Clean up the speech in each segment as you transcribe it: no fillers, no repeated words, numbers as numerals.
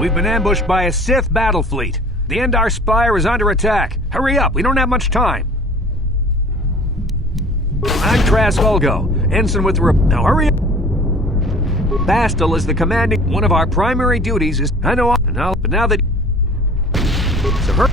We've been ambushed by a Sith battle fleet. The Endar Spire is under attack. Hurry up, we don't have much time. I'm Trask Ulgo, ensign with the Now hurry up. Bastille is the commanding. One of our primary duties is... I know, but now that... So hurry...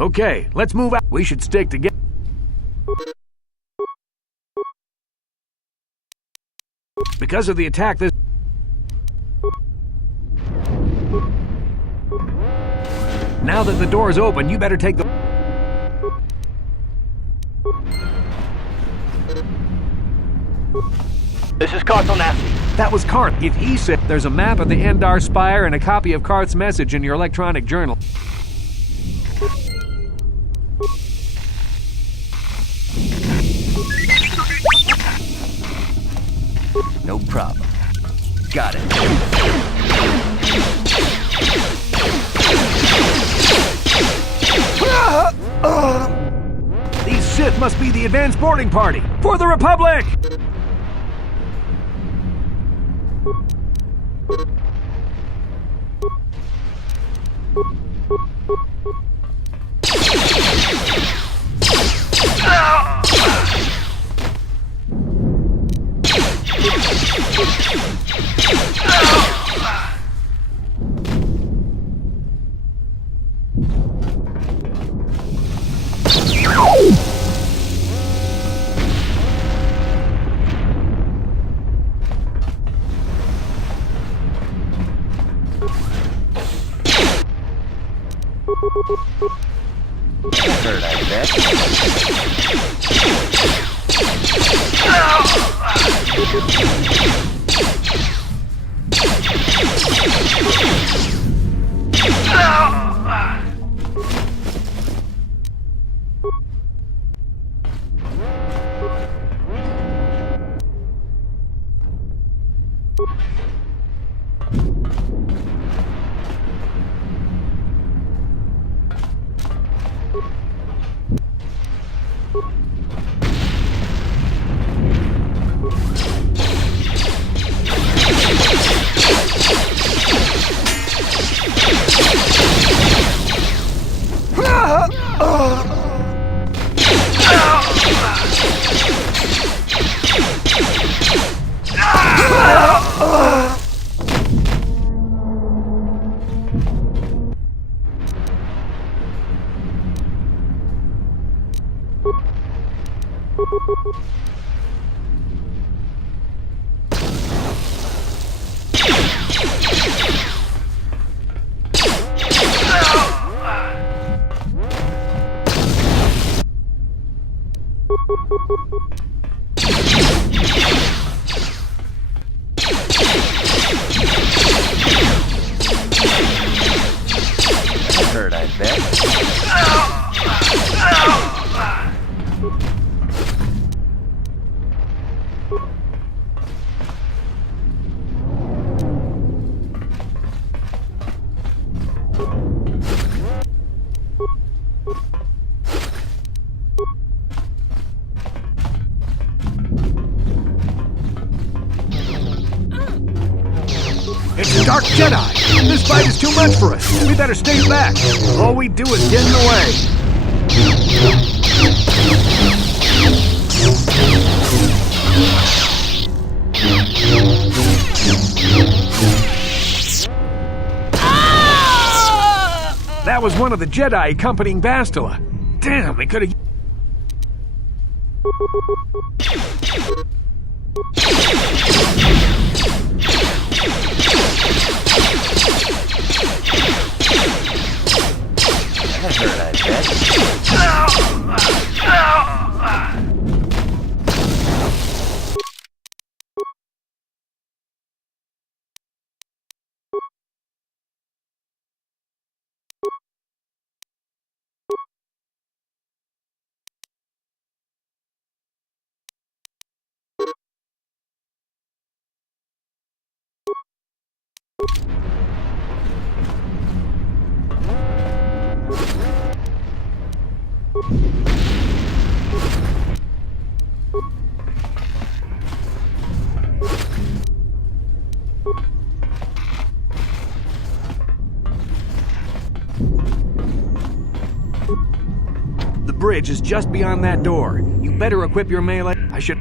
Okay, let's move out. We should stick together. Because of the attack, this... Now that the door is open, you better take the... This is Carthonassi. That was Karth. If he said there's a map of the Endar Spire and a copy of Karth's message in your electronic journal. No problem. Got it. These Sith must be the advanced boarding party for the Republic! Heard, I bet. Heard, I bet. It's a Dark Jedi! This fight is too much for us! We better stay back! All we do is get in the way! That was one of the Jedi accompanying Bastille. Damn, they could have... That hurt, I bet. The bridge is just beyond that door. You better equip your melee. I should...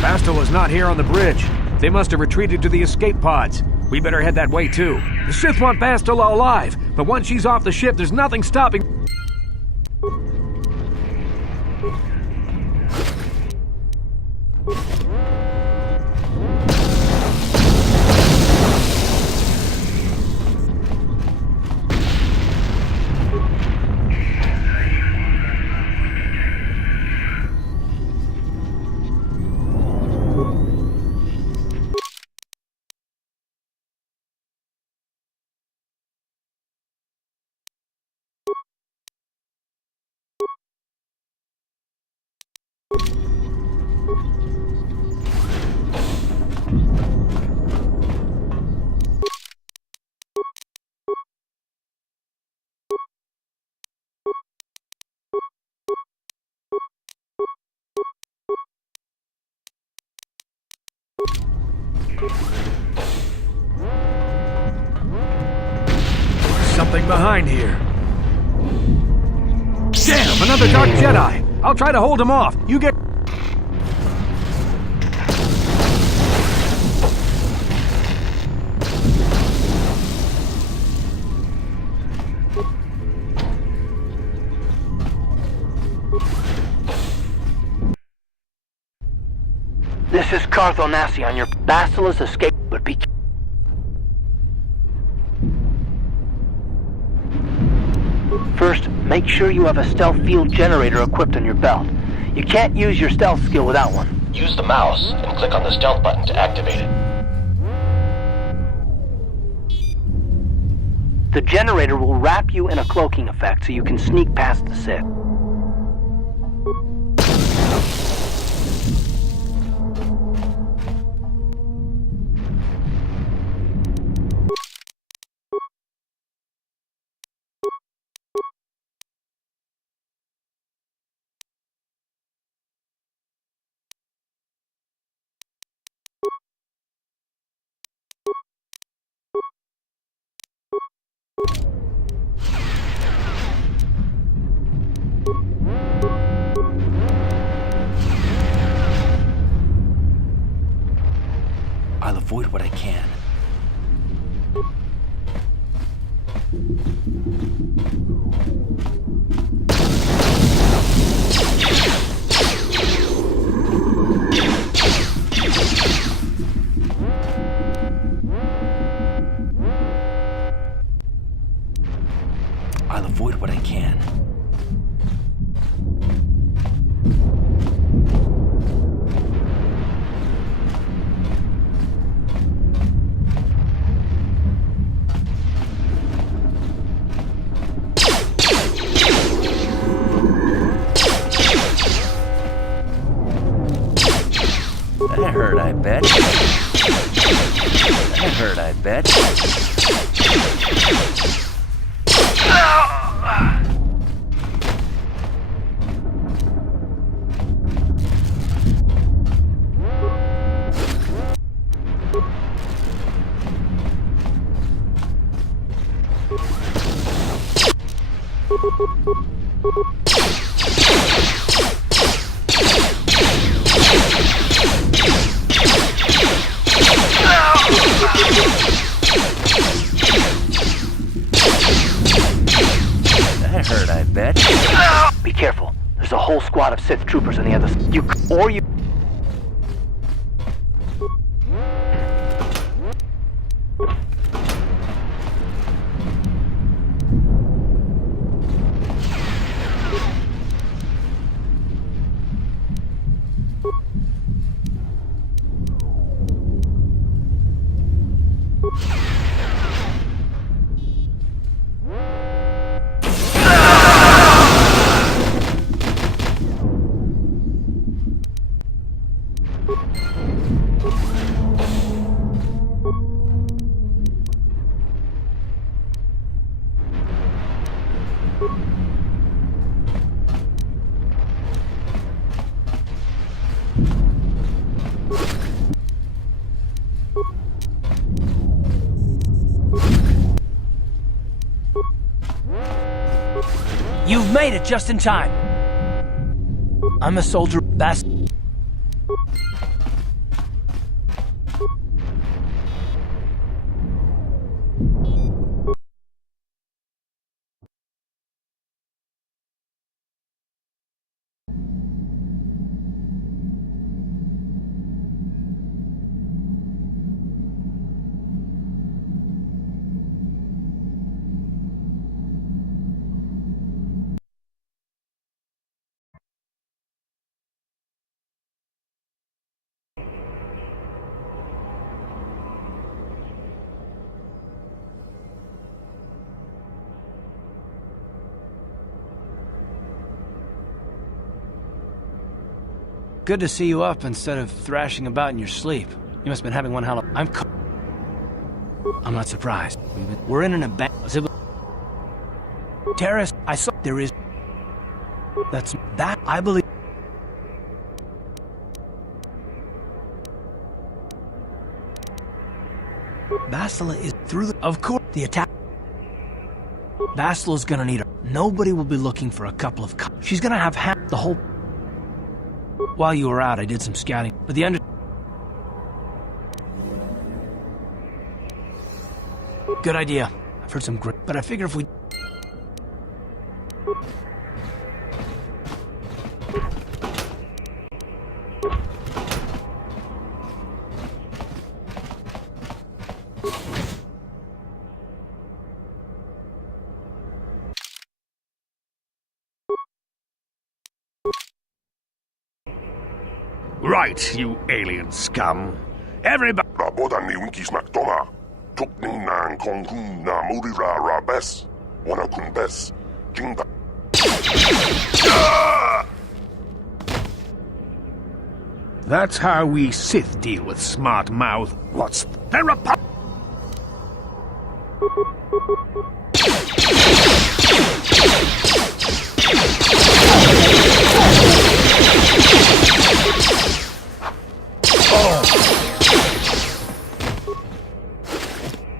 Bastel is not here on the bridge. They must have retreated to the escape pods. We better head that way too. The Sith want Bastel alive, but once she's off the ship, there's nothing stopping... Something behind here. Damn, another Dark Jedi! I'll try to hold him off. You get... This is Carthel Nassi on your Basilisk escape, but be... First, make sure you have a stealth field generator equipped on your belt. You can't use your stealth skill without one. Use the mouse and click on the stealth button to activate it. The generator will wrap you in a cloaking effect so you can sneak past the Sith. I'll avoid what I can. I'll avoid what I can. That hurt, I bet. That hurt, I bet. That hurt, I Be careful. There's a whole squad of Sith troopers on the other side. You... You've made it just in time. I'm a soldier. That's... Good to see you up instead of thrashing about in your sleep. You must have been having one hell of... I'm not surprised. We're in an abandoned... Taris, I saw... There is... That's... That, I believe... Bastila is through the... Of course, the attack... Bastila's gonna need her. Nobody will be looking for a couple of... She's gonna have the whole... While you were out, I did some scouting. But the Good idea. I've heard some great... But I figure if we... Right, you alien scum. Everybody... That's how we Sith deal with smart mouth. What's the Republic?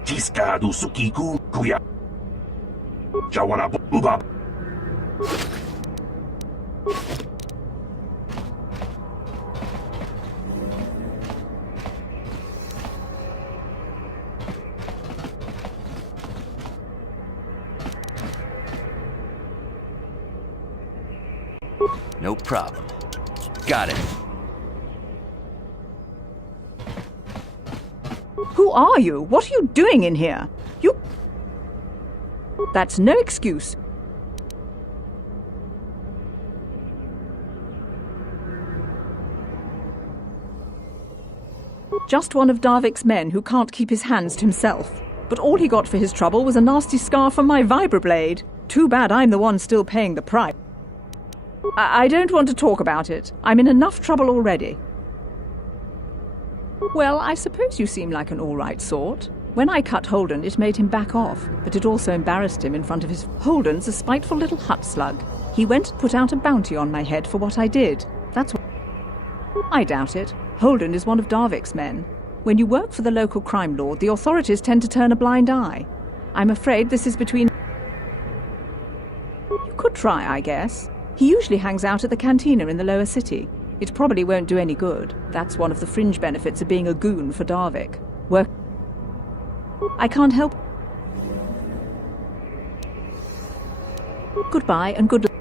Jiskadu Sukiku Kuya Jawana Buba. No problem. Got it. Who are you? What are you doing in here? You... That's no excuse. Just one of Darvik's men who can't keep his hands to himself. But all he got for his trouble was a nasty scar from my vibroblade. Too bad I'm the one still paying the price. I don't want to talk about it. I'm in enough trouble already. Well, I suppose you seem like an all-right sort. When I cut Holden, it made him back off, but it also embarrassed him in front of his... Holden's a spiteful little hut slug. He went and put out a bounty on my head for what I did. That's what... I doubt it. Holden is one of Darvik's men. When you work for the local crime lord, the authorities tend to turn a blind eye. I'm afraid this is between... You could try, I guess. He usually hangs out at the cantina in the lower city. It probably won't do any good. That's one of the fringe benefits of being a goon for Darvik. Work... I can't help... Goodbye and good luck.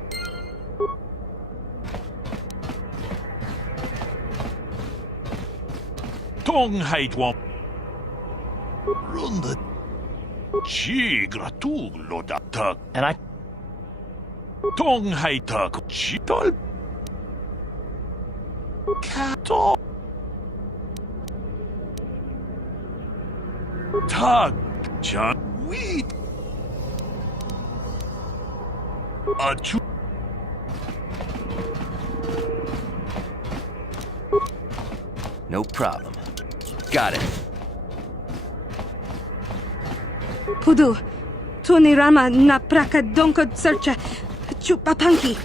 통하이트원 런던 지그라투글로다타 And I... 통하이타 지돌 카토 탁장위 아주 No problem. Got it. Pudu, Tunirama na praka donko searcha chupapanki.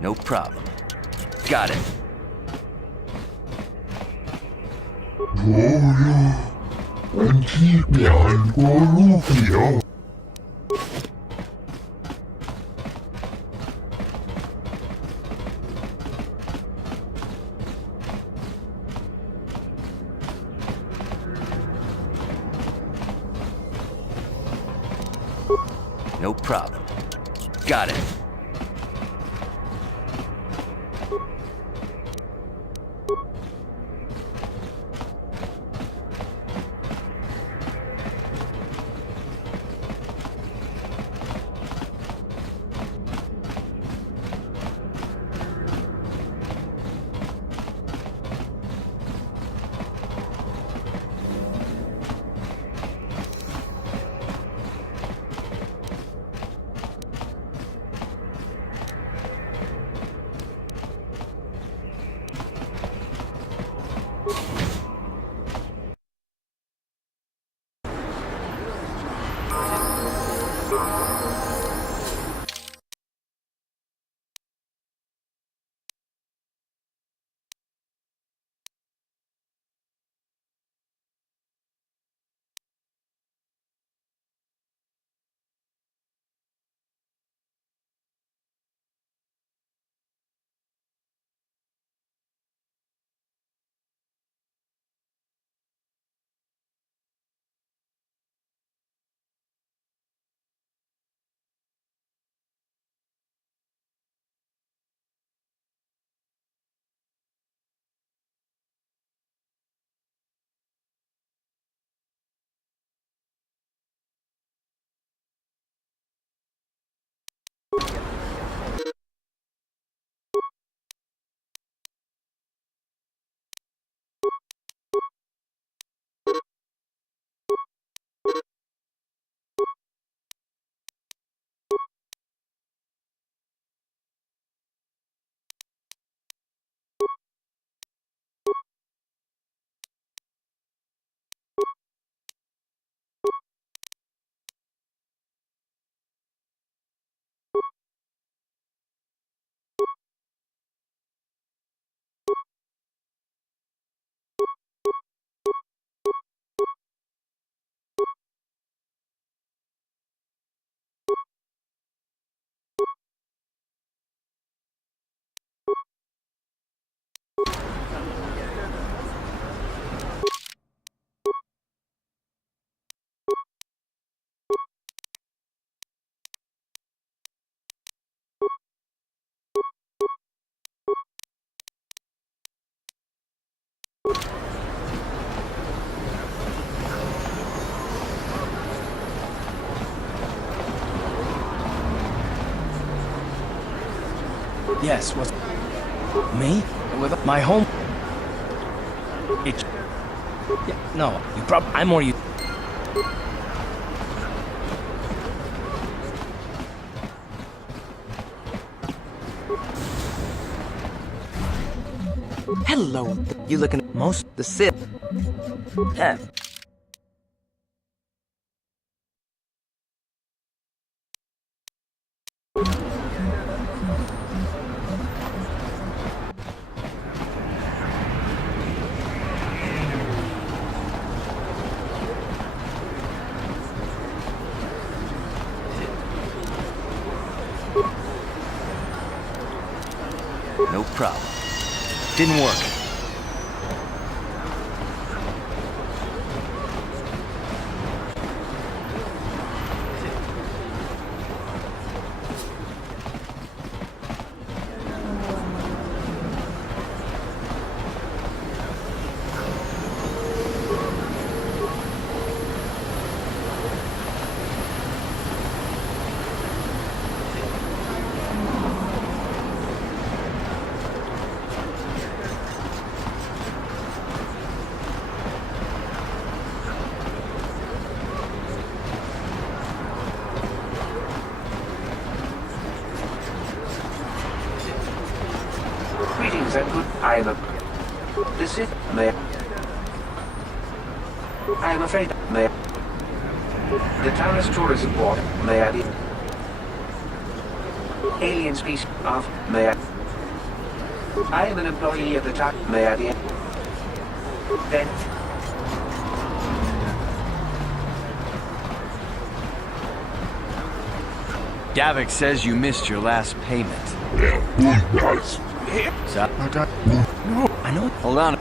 No problem. Got it. No problem. Got it. Yes, was... Me? With my home... It... Yeah, no, you I'm more you... Hello. You looking at most the Sith? Yeah. No problem. Didn't work. Is that good? I am a... The Sith, may I am afraid, may the Taris tourism board, may I be... Alien species of, may I am an employee of the Taris, may I be... Then... Davik says you missed your last payment. So, I know. Hold on.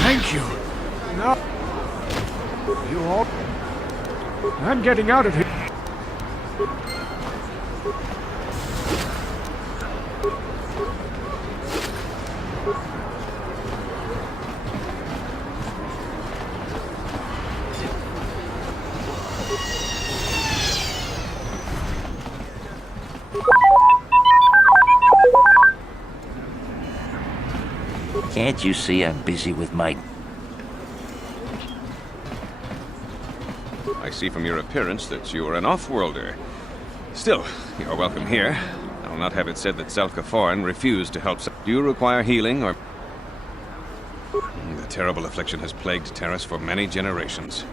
Thank you. No. You all... I'm getting out of here. Can't you see I'm busy with my... I see from your appearance that you are an off-worlder. Still, you're welcome here. I'll not have it said that Zelka Foreign refused to help. Do you require healing, or... The terrible affliction has plagued Taris for many generations.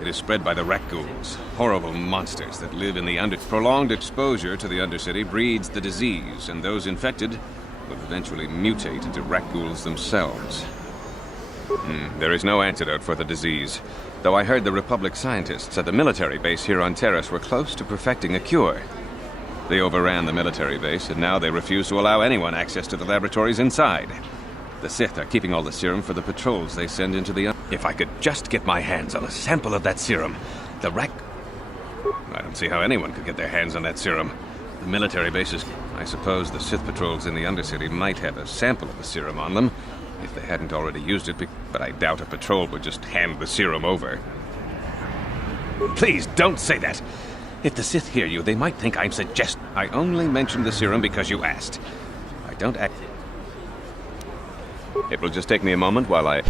It is spread by the Rakghouls, horrible monsters that live in the Prolonged exposure to the Undercity breeds the disease, and those infected will eventually mutate into Rakghouls themselves. There is no antidote for the disease, though I heard the Republic scientists at the military base here on Taris were close to perfecting a cure. They overran the military base, and now they refuse to allow anyone access to the laboratories inside. The Sith are keeping all the serum for the patrols they send into the... If I could just get my hands on a sample of that serum, the I don't see how anyone could get their hands on that serum. The military bases... I suppose the Sith patrols in the Undercity might have a sample of the serum on them, if they hadn't already used it, but I doubt a patrol would just hand the serum over. Please, don't say that! If the Sith hear you, they might think I'm I only mentioned the serum because you asked. I don't act... It will just take me a moment while I...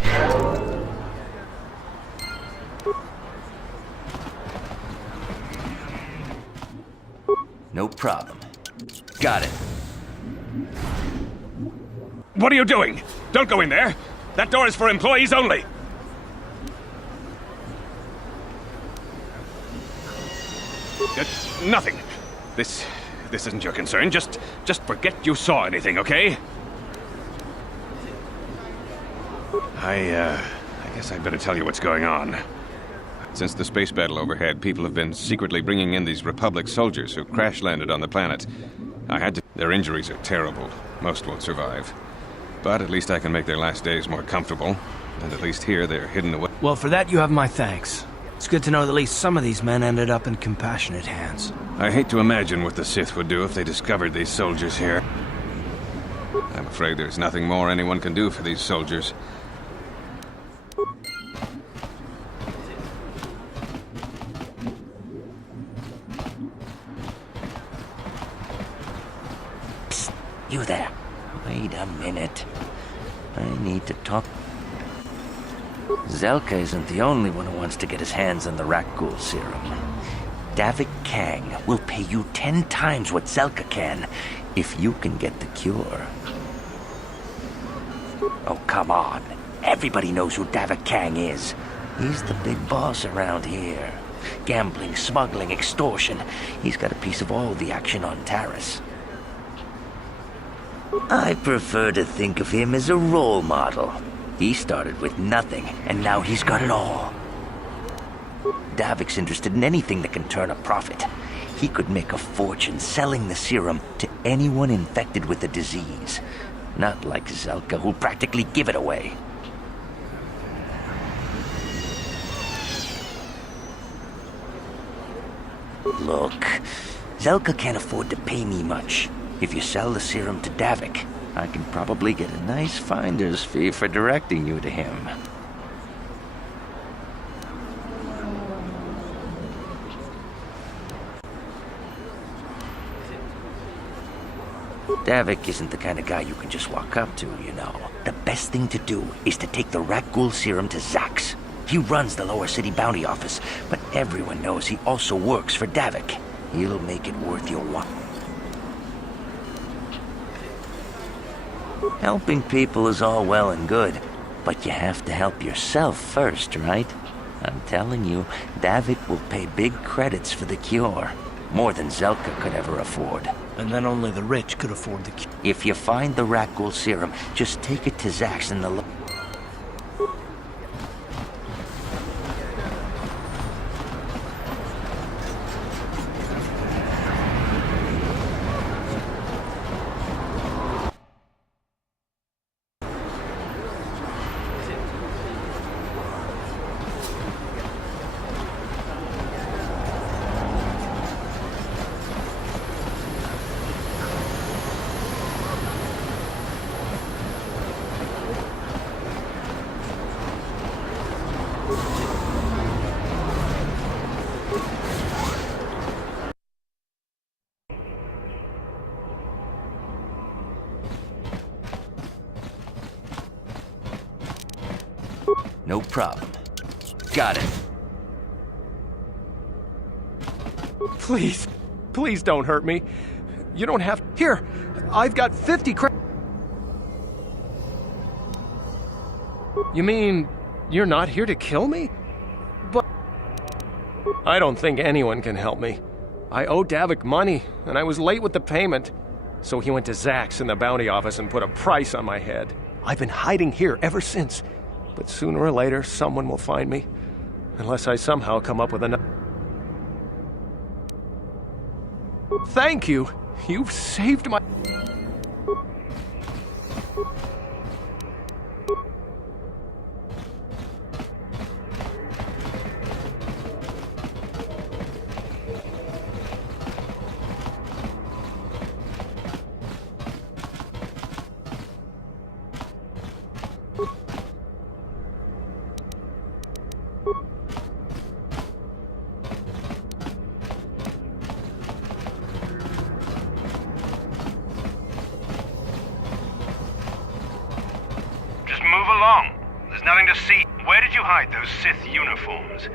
No problem. Got it. What are you doing? Don't go in there! That door is for employees only! Nothing. This isn't your concern. Just forget you saw anything, okay? I guess I'd better tell you what's going on. Since the space battle overhead, people have been secretly bringing in these Republic soldiers who crash-landed on the planet. Their injuries are terrible. Most won't survive. But at least I can make their last days more comfortable. And at least here, they're hidden away. Well, for that you have my thanks. It's good to know that at least some of these men ended up in compassionate hands. I hate to imagine what the Sith would do if they discovered these soldiers here. I'm afraid there's nothing more anyone can do for these soldiers. Psst, you there. Wait a minute. I need to talk... Zelka isn't the only one who wants to get his hands on the Rakghoul serum. Davik Kang will pay you 10 times what Zelka can if you can get the cure. Oh, come on. Everybody knows who Davik Kang is. He's the big boss around here. Gambling, smuggling, extortion. He's got a piece of all the action on Taris. I prefer to think of him as a role model. He started with nothing, and now he's got it all. Davik's interested in anything that can turn a profit. He could make a fortune selling the serum to anyone infected with the disease. Not like Zelka, who'll practically give it away. Look, Zelka can't afford to pay me much. If you sell the serum to Davik, I can probably get a nice finder's fee for directing you to him. Davik isn't the kind of guy you can just walk up to, you know. The best thing to do is to take the rat ghoul serum to Zax. He runs the lower city bounty office, but everyone knows he also works for Davik. He'll make it worth your while. Helping people is all well and good, but you have to help yourself first, right? I'm telling you, Davik will pay big credits for the cure. More than Zelka could ever afford. And then only the rich could afford the cure. If you find the rat ghoul serum, just take it to Zax in the No problem. Got it. Please, please don't hurt me. You don't have... Here, I've got 50 You mean you're not here to kill me? But... I don't think anyone can help me. I owe Davik money, and I was late with the payment. So he went to Zax in the bounty office and put a price on my head. I've been hiding here ever since. But sooner or later, someone will find me. Unless I somehow come up with another... Thank you! You've saved my... Move along. There's nothing to see. Where did you hide those Sith uniforms?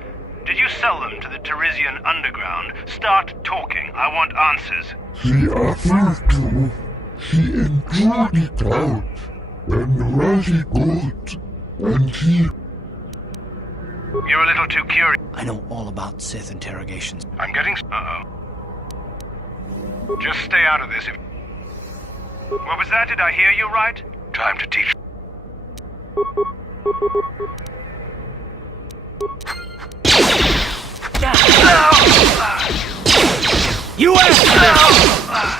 Did you sell them to the Tarisian underground? Start talking. I want answers. She offered to. She enjoyed it out. And Razi good. And she... You're a little too curious. I know all about Sith interrogations. I'm getting... Uh-oh. Just stay out of this if... What was that? Did I hear you right? Time to teach... You asked for this!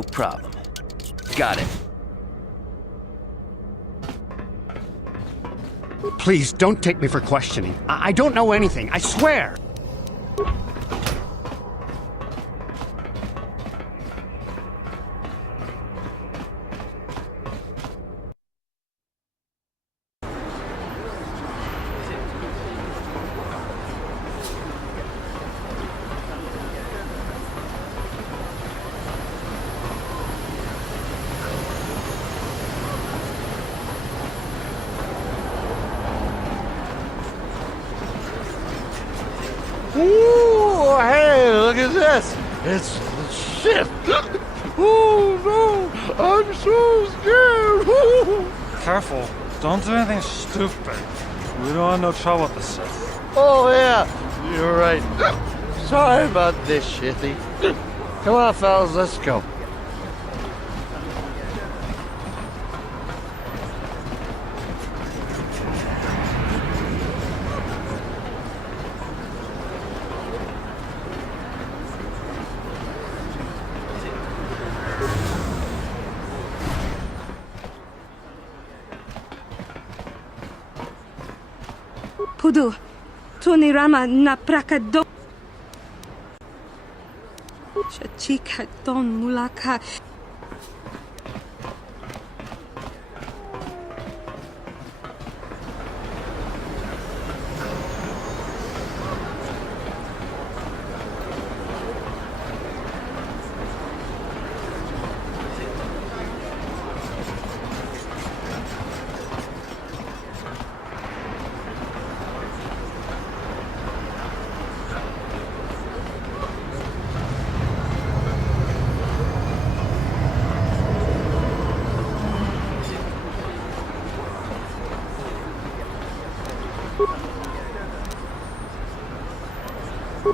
No problem. Got it. Please, don't take me for questioning. I don't know anything, I swear! Ooh, hey, look at this. It's the Sith. Oh, no, I'm so scared. Ooh. Careful. Don't do anything stupid. We don't want no trouble with the Sith. Oh, yeah, you're right. Sorry about this, Shithy. Come on, fellas, let's go. Pudu, tunirama na prakadon. Chachika don mulaka.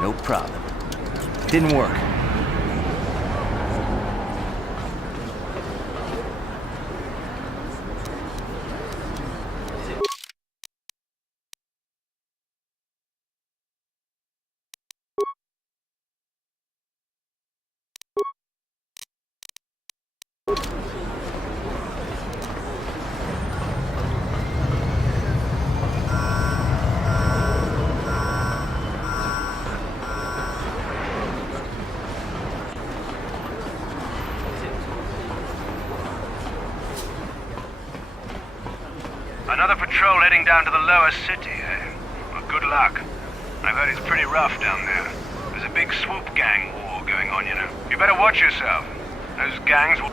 No problem. Didn't work. Another patrol heading down to the lower city, eh? Well, good luck. I've heard it's pretty rough down there. There's a big swoop gang war going on, you know. You better watch yourself. Those gangs will...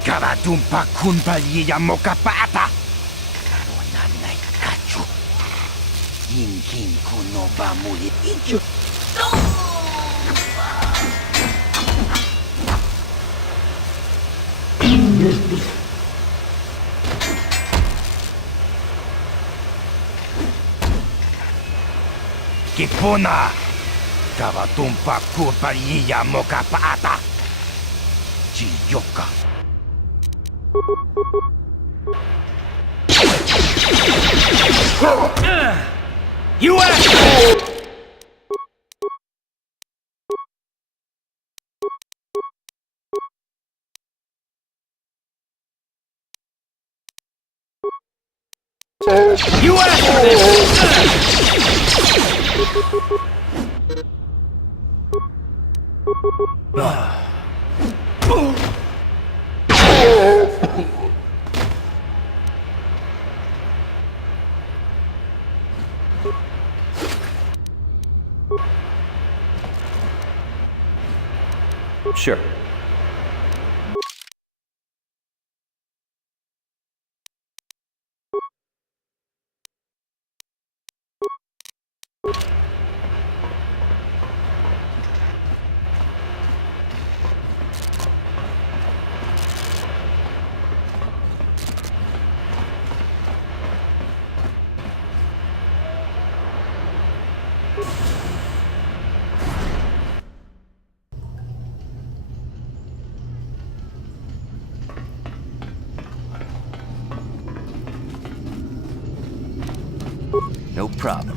Karatumpa kunpa yiya mokapata. Onanai kachu. Yinkin kuno ba muli ichu. Kipuna. Karatumpa kunpa yiya mokapata. Chiyoka. You asshole! You asked for Sure. No problem.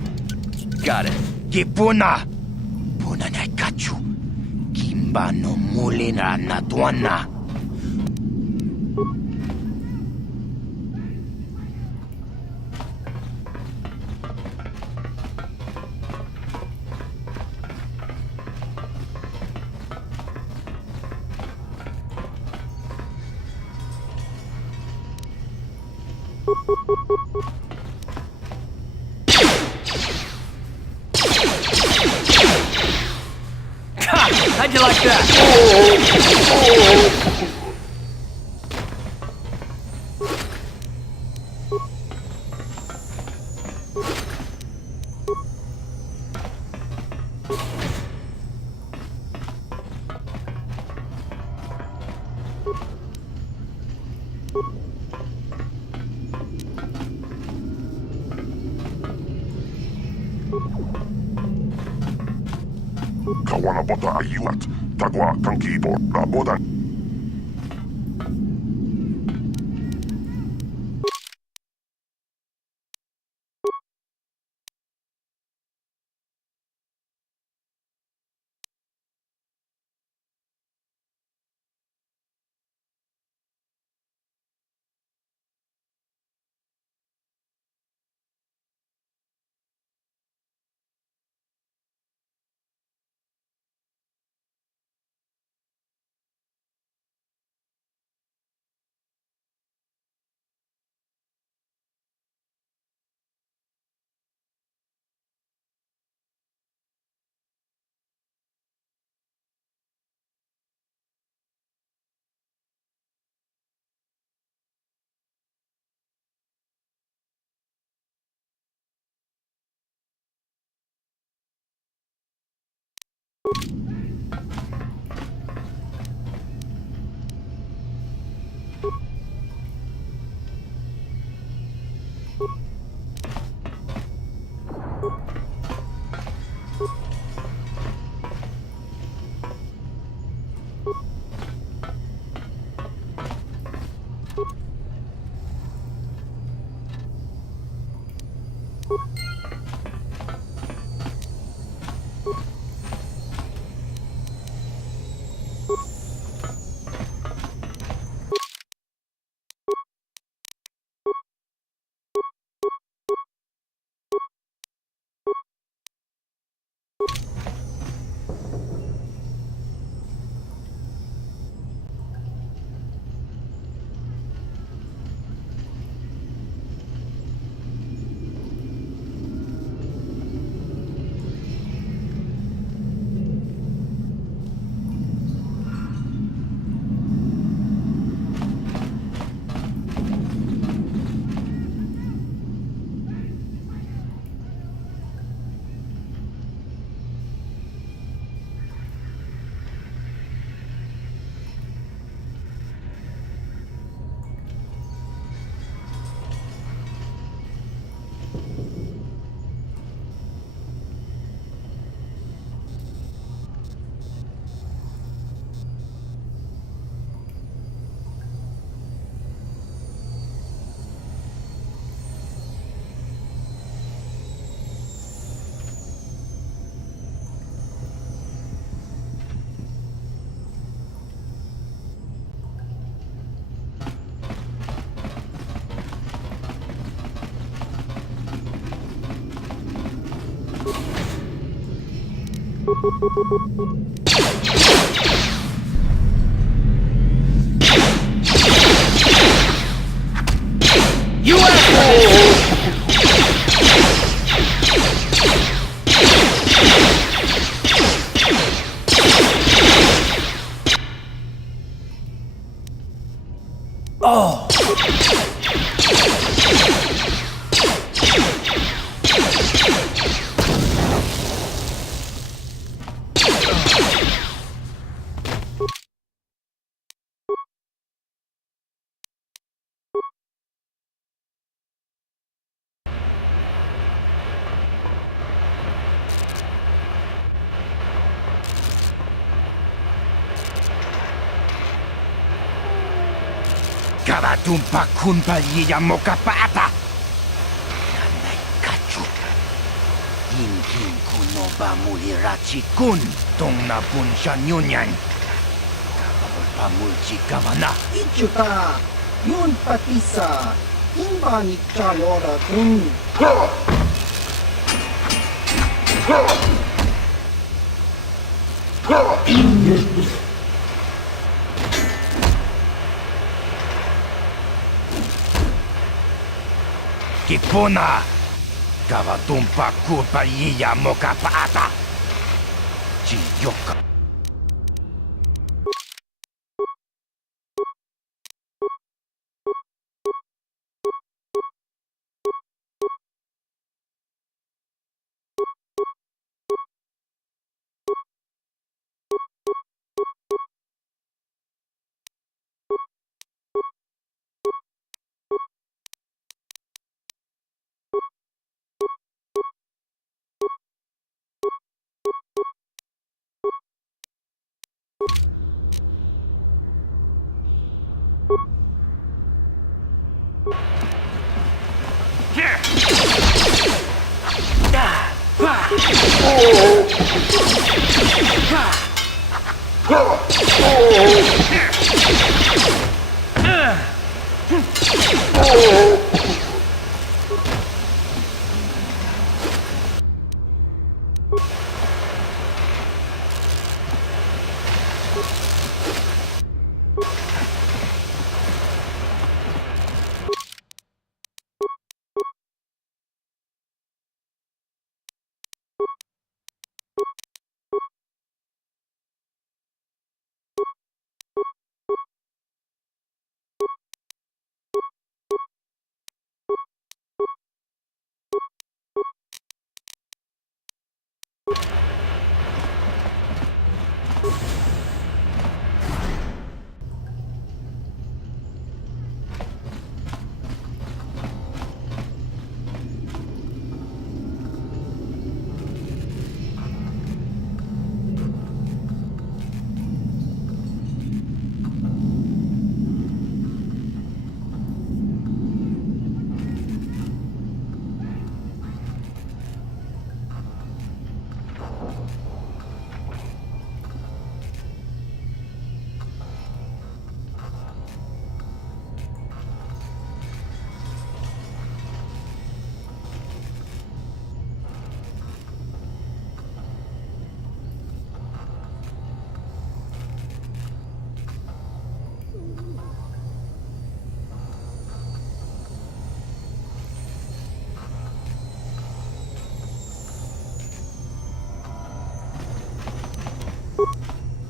Got it. Kipuna! Puna na kachu. Kimba no mulina na tuana. How'd you like that? Kawana bota ayuat. Tagwa kankibo la boda. You asshole! Oh! Karatumpa kunpa yiyamokapata! Nanay kachu, Kinkuno ba mulirachi kun tong na bunsha nyunyan. Kapabol pa mulchi kamana. Ichuta, yun patisa, imbani chalora kun. Kipuna! Kavatumpa kulpa yiya moka paata! Chiyoka!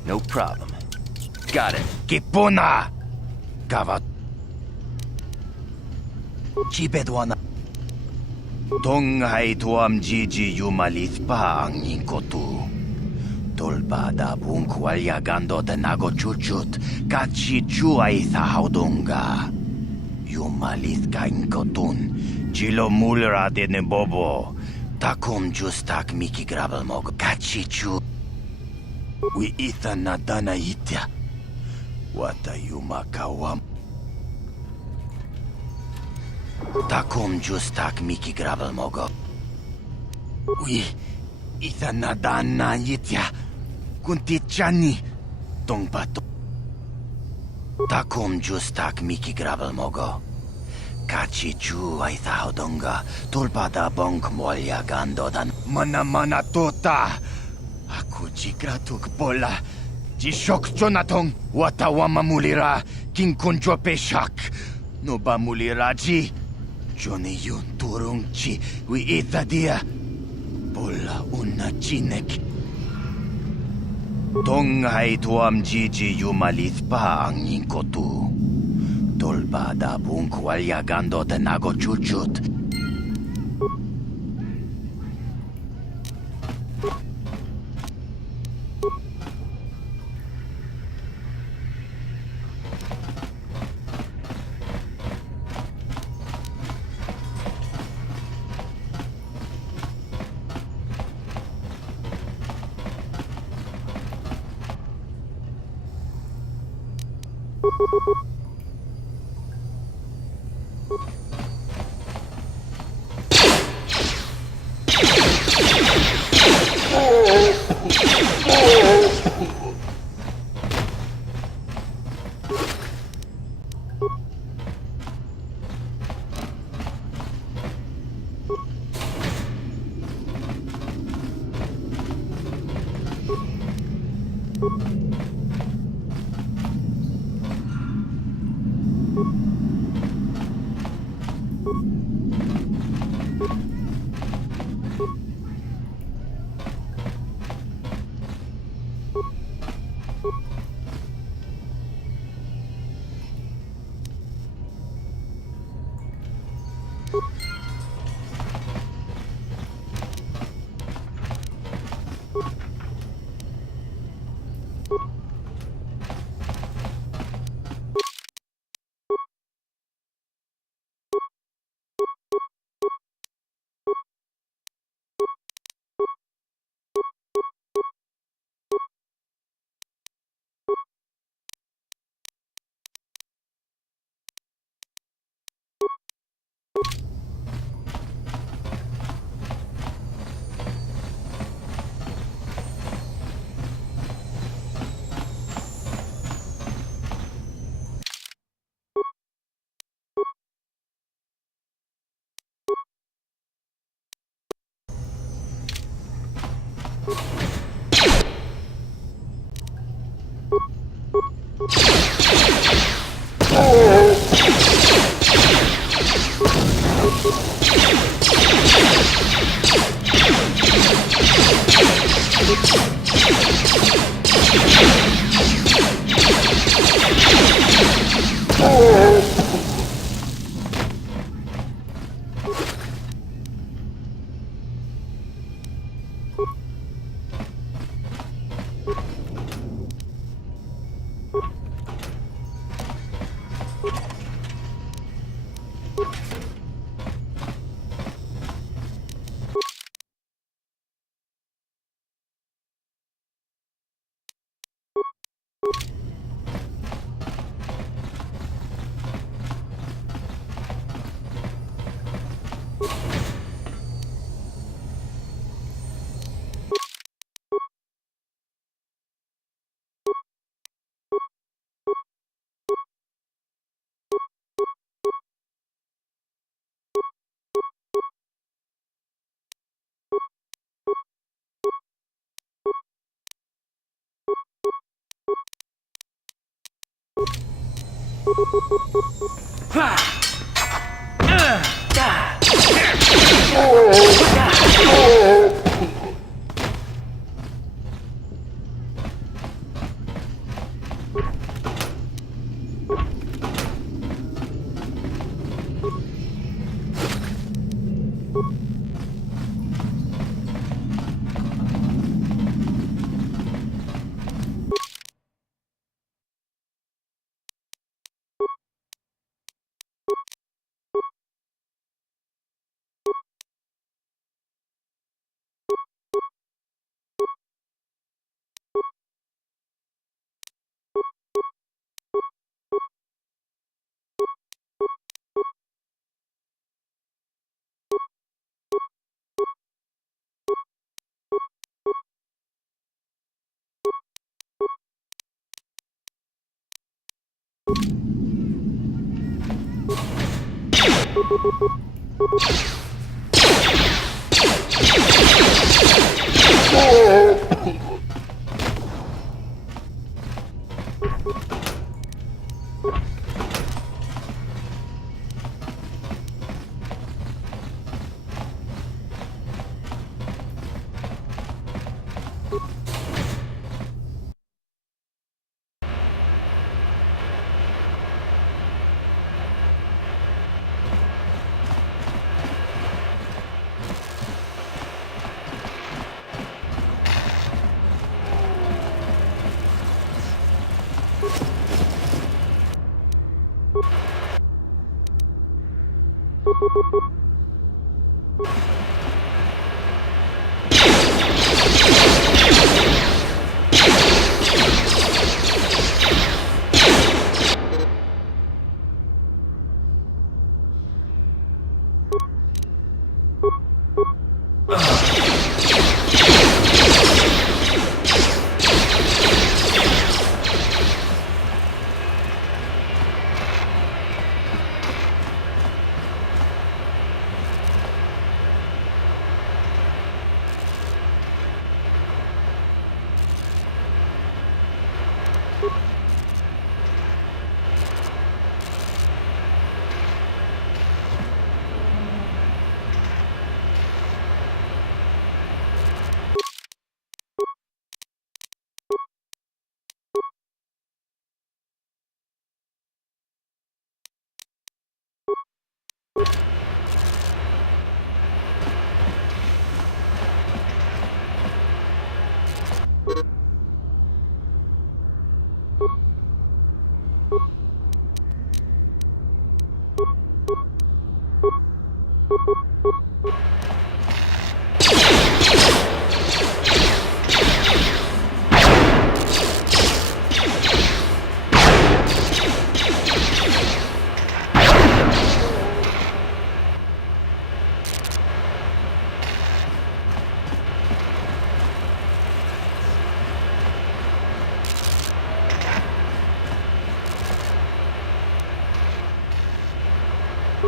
No problem. Got it. Kipuna! Kava... Chibedwana... Tonghai tuam jiji yumalith pa ang yingkotu. Tolbada bunkwalya gando de nago chuchut, kachi chuay thahaudunga. Yumalith ka inkotun, chilo mulra de nebobo. Takum justak miki grabel mog, kachi chu. We itha nadana itya. Wata yumakawam. Takum justak miki grabel mogo. We itha nadana itya. Kunti chani. Tongpato. Takum justak miki grabel mogo. Kachi chu ay thaudonga. Tulpada bonk molya gandodan. Mana tota. Aku jigratuk bola. Jishok Jonathan. Watawama mulira. Kinkunjo peshak. No ba mulira ji. Johnny yun turung chi. We ita dia. Bola una chinek. Tonghai tuam jiji yumalith pa ang yingkotu. Tolbada bunkwalya gando de nago chuchut.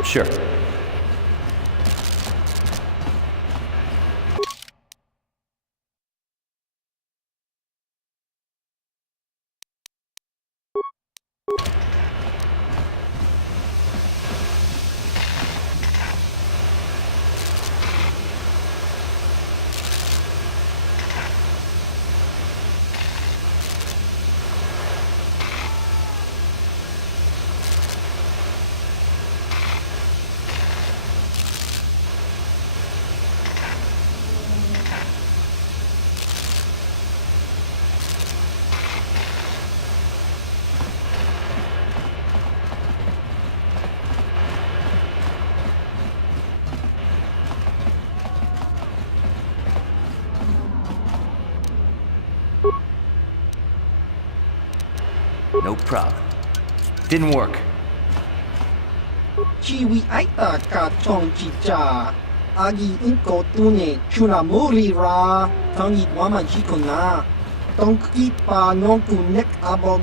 Sure. No problem. Didn't work. ชีวิไอตากาชองจิจาอากีอินโกตูเนชุนาโมรีราทั้งอีกว่ามันชิคุนาต้องกีปานองกุเน็กอาบอ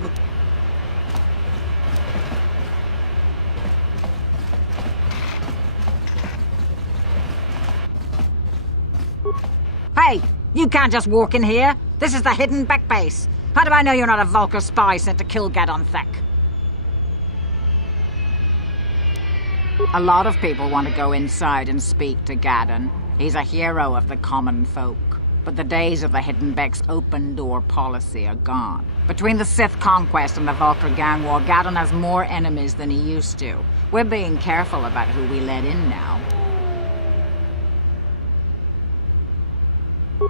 Hey, you can't just walk in here. This is the hidden back base. How do I know you're not a Vulcar spy sent to kill Gadon Thek? A lot of people want to go inside and speak to Gadon. He's a hero of the common folk. But the days of the Hidden Beck's open-door policy are gone. Between the Sith conquest and the Vulcar gang war, Gadon has more enemies than he used to. We're being careful about who we let in now.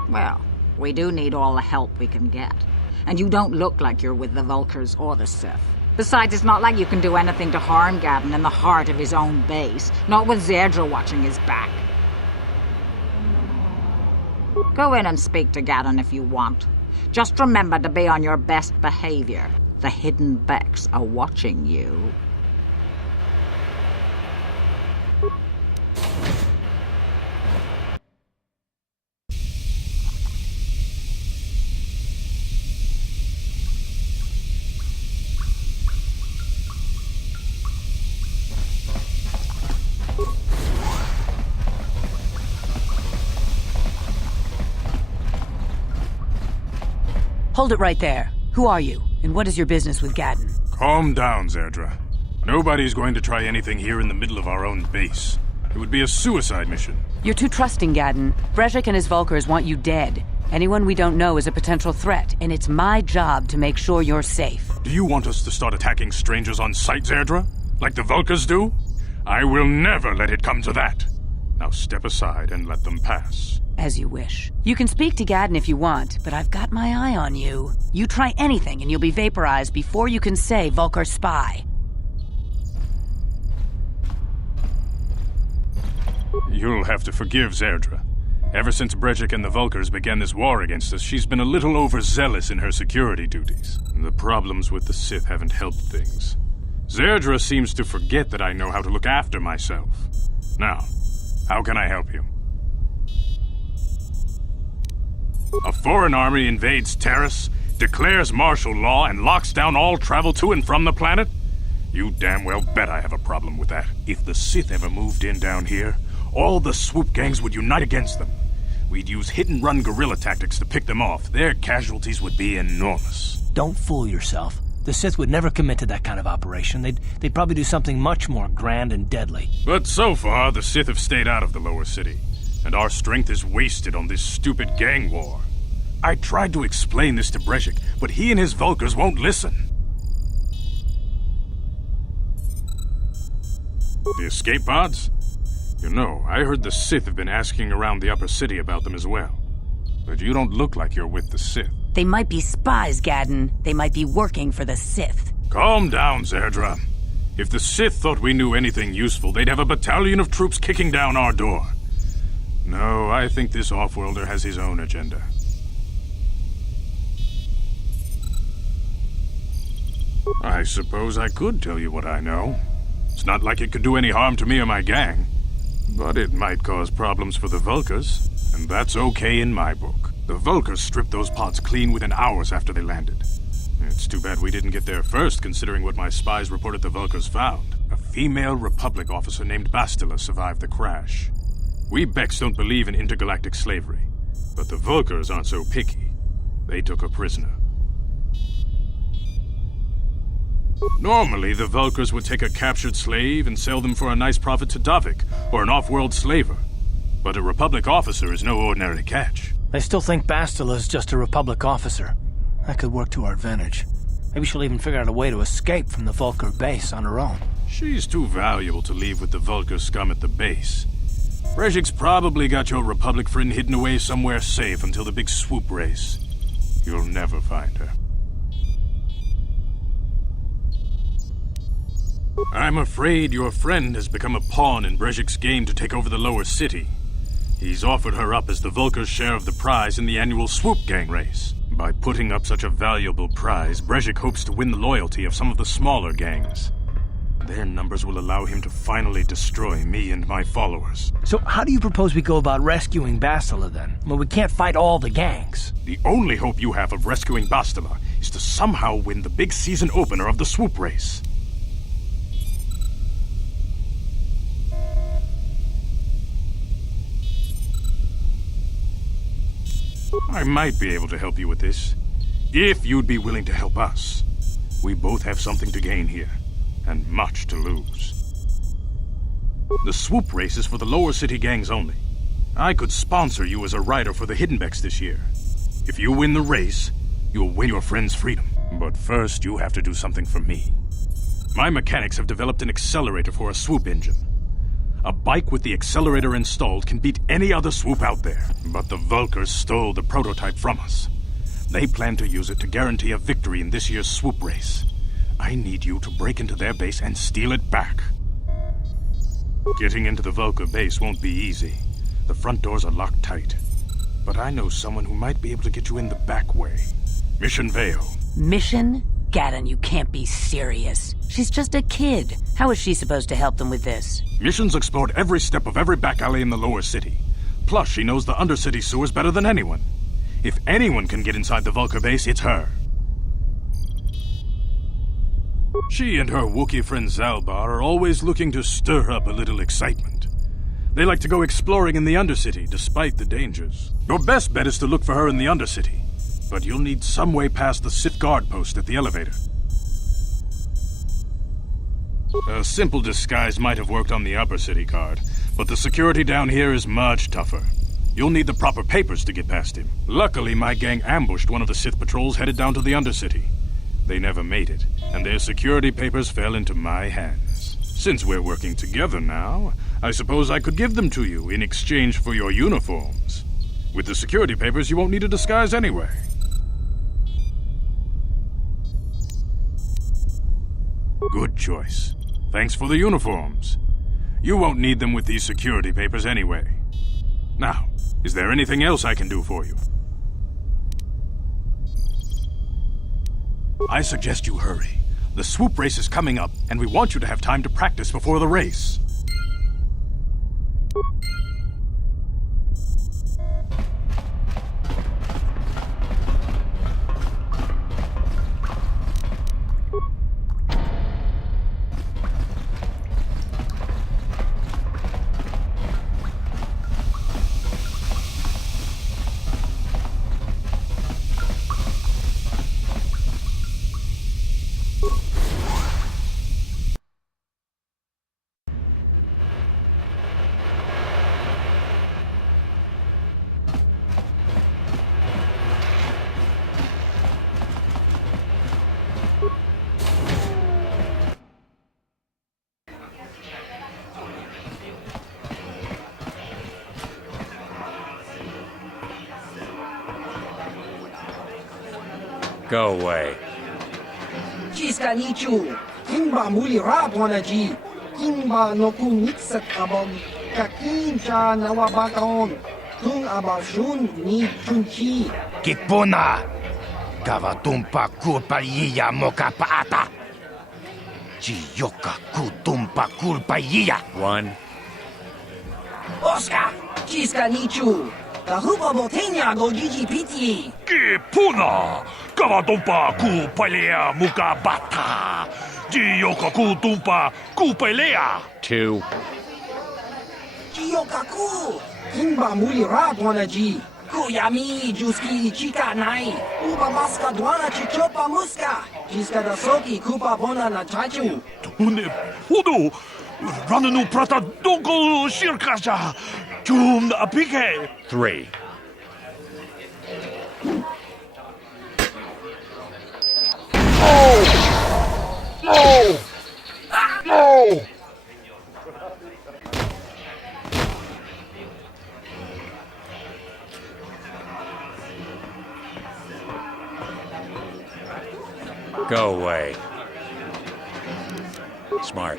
Well, we do need all the help we can get. And you don't look like you're with the Vulcars or the Sith. Besides, it's not like you can do anything to harm Gadon in the heart of his own base, not with Zerdra watching his back. Go in and speak to Gadon if you want. Just remember to be on your best behavior. The Hidden Becks are watching you. Hold it right there. Who are you, and what is your business with Gadon? Calm down, Zerdra. Nobody's going to try anything here in the middle of our own base. It would be a suicide mission. You're too trusting, Gadon. Brezhik and his Vulcars want you dead. Anyone we don't know is a potential threat, and it's my job to make sure you're safe. Do you want us to start attacking strangers on sight, Zerdra? Like the Vulcars do? I will never let it come to that. Now step aside and let them pass. As you wish. You can speak to Gadon if you want, but I've got my eye on you. You try anything and you'll be vaporized before you can say Vulcar spy. You'll have to forgive Zerdra. Ever since Brezhik and the Vulcars began this war against us, she's been a little overzealous in her security duties. The problems with the Sith haven't helped things. Zerdra seems to forget that I know how to look after myself. Now, how can I help you? A foreign army invades Taris, declares martial law, and locks down all travel to and from the planet? You damn well bet I have a problem with that. If the Sith ever moved in down here, all the swoop gangs would unite against them. We'd use hit-and-run guerrilla tactics to pick them off. Their casualties would be enormous. Don't fool yourself. The Sith would never commit to that kind of operation. They'd probably do something much more grand and deadly. But so far, the Sith have stayed out of the lower city, and our strength is wasted on this stupid gang war. I tried to explain this to Brezhik, but he and his Vulcars won't listen. The escape pods? You know, I heard the Sith have been asking around the upper city about them as well. But you don't look like you're with the Sith. They might be spies, Gadden. They might be working for the Sith. Calm down, Zerdra. If the Sith thought we knew anything useful, they'd have a battalion of troops kicking down our door. No, I think this off-worlder has his own agenda. I suppose I could tell you what I know. It's not like it could do any harm to me or my gang. But it might cause problems for the Vulkars, and that's okay in my book. The Vulkars stripped those pods clean within hours after they landed. It's too bad we didn't get there first, considering what my spies reported the Vulkars found. A female Republic officer named Bastila survived the crash. We Becks don't believe in intergalactic slavery, but the Vulkars aren't so picky. They took her prisoner. Normally, the Vulkars would take a captured slave and sell them for a nice profit to Davik, or an off-world slaver. But a Republic officer is no ordinary catch. They still think Bastila's just a Republic officer. That could work to our advantage. Maybe she'll even figure out a way to escape from the Vulkar base on her own. She's too valuable to leave with the Vulkar scum at the base. Brejik's probably got your Republic friend hidden away somewhere safe until the big swoop race. You'll never find her. I'm afraid your friend has become a pawn in Brejik's game to take over the lower city. He's offered her up as the Vulkar's share of the prize in the annual swoop gang race. By putting up such a valuable prize, Brejik hopes to win the loyalty of some of the smaller gangs. Their numbers will allow him to finally destroy me and my followers. So how do you propose we go about rescuing Bastila then? Well, we can't fight all the gangs. The only hope you have of rescuing Bastila is to somehow win the big season opener of the swoop race. I might be able to help you with this, if you'd be willing to help us. We both have something to gain here, and much to lose. The swoop race is for the lower city gangs only. I could sponsor you as a rider for the Hidden Becks this year. If you win the race, you'll win your friend's freedom. But first, you have to do something for me. My mechanics have developed an accelerator for a swoop engine. A bike with the accelerator installed can beat any other swoop out there. But the Vulkars stole the prototype from us. They plan to use it to guarantee a victory in this year's swoop race. I need you to break into their base and steal it back. Getting into the Vulkar base won't be easy. The front doors are locked tight. But I know someone who might be able to get you in the back way. Mission Veo. Mission? Gadden, you can't be serious. She's just a kid. How is she supposed to help them with this? Mission's explored every step of every back alley in the lower city. Plus, she knows the Undercity sewers better than anyone. If anyone can get inside the Vulkar base, it's her. She and her Wookiee friend Zalbar are always looking to stir up a little excitement. They like to go exploring in the Undercity, despite the dangers. Your best bet is to look for her in the Undercity. But you'll need some way past the Sith guard post at the elevator. A simple disguise might have worked on the upper city guard, but the security down here is much tougher. You'll need the proper papers to get past him. Luckily, my gang ambushed one of the Sith patrols headed down to the Undercity. They never made it, and their security papers fell into my hands. Since we're working together now, I suppose I could give them to you in exchange for your uniforms. With the security papers, you won't need a disguise anyway. Good choice. Thanks for the uniforms. You won't need them with these security papers anyway. Now, is there anything else I can do for you? I suggest you hurry. The swoop race is coming up, and we want you to have time to practice before the race. Go away. Jiska nichu. Kimba muli rapwanaji. Kimba no kunixat abog. Kakincha nawabakaon. Tung abashun ni chunchi. Kitpuna! Kavatumpa kulpaiya mokapaata! Chiyoka kutumpa kulpaiya! One. Oscar! Jiska nichu! Kahupa botenya go jiji piti! Kipuna! Kavatumpa kupalea mukabata! Jiyoka kutumpa kupalea! 2. Jiyokaku! Kimba muli rapwanaji! Kuyami juski chika nai! Upa maska dwana chichopa muska! Jiska da soki kupa bona na chachu! Tune pudu! Rananu prata donko shirkaja! Chum apike! 3. No! No! Go away. Smart.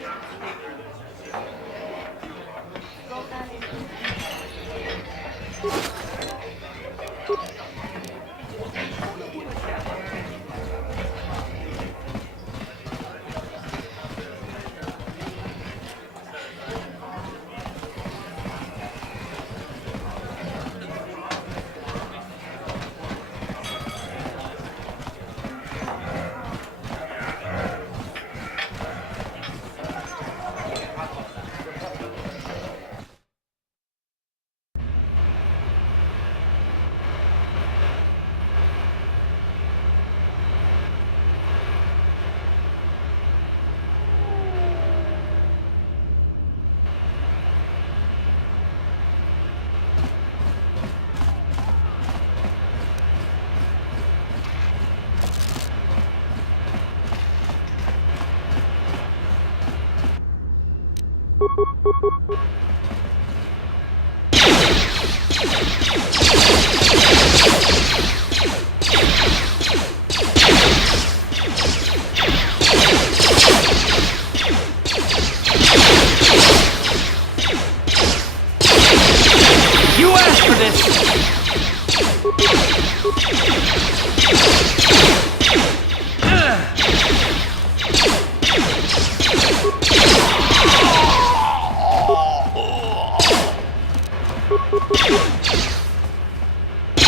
You asked for this!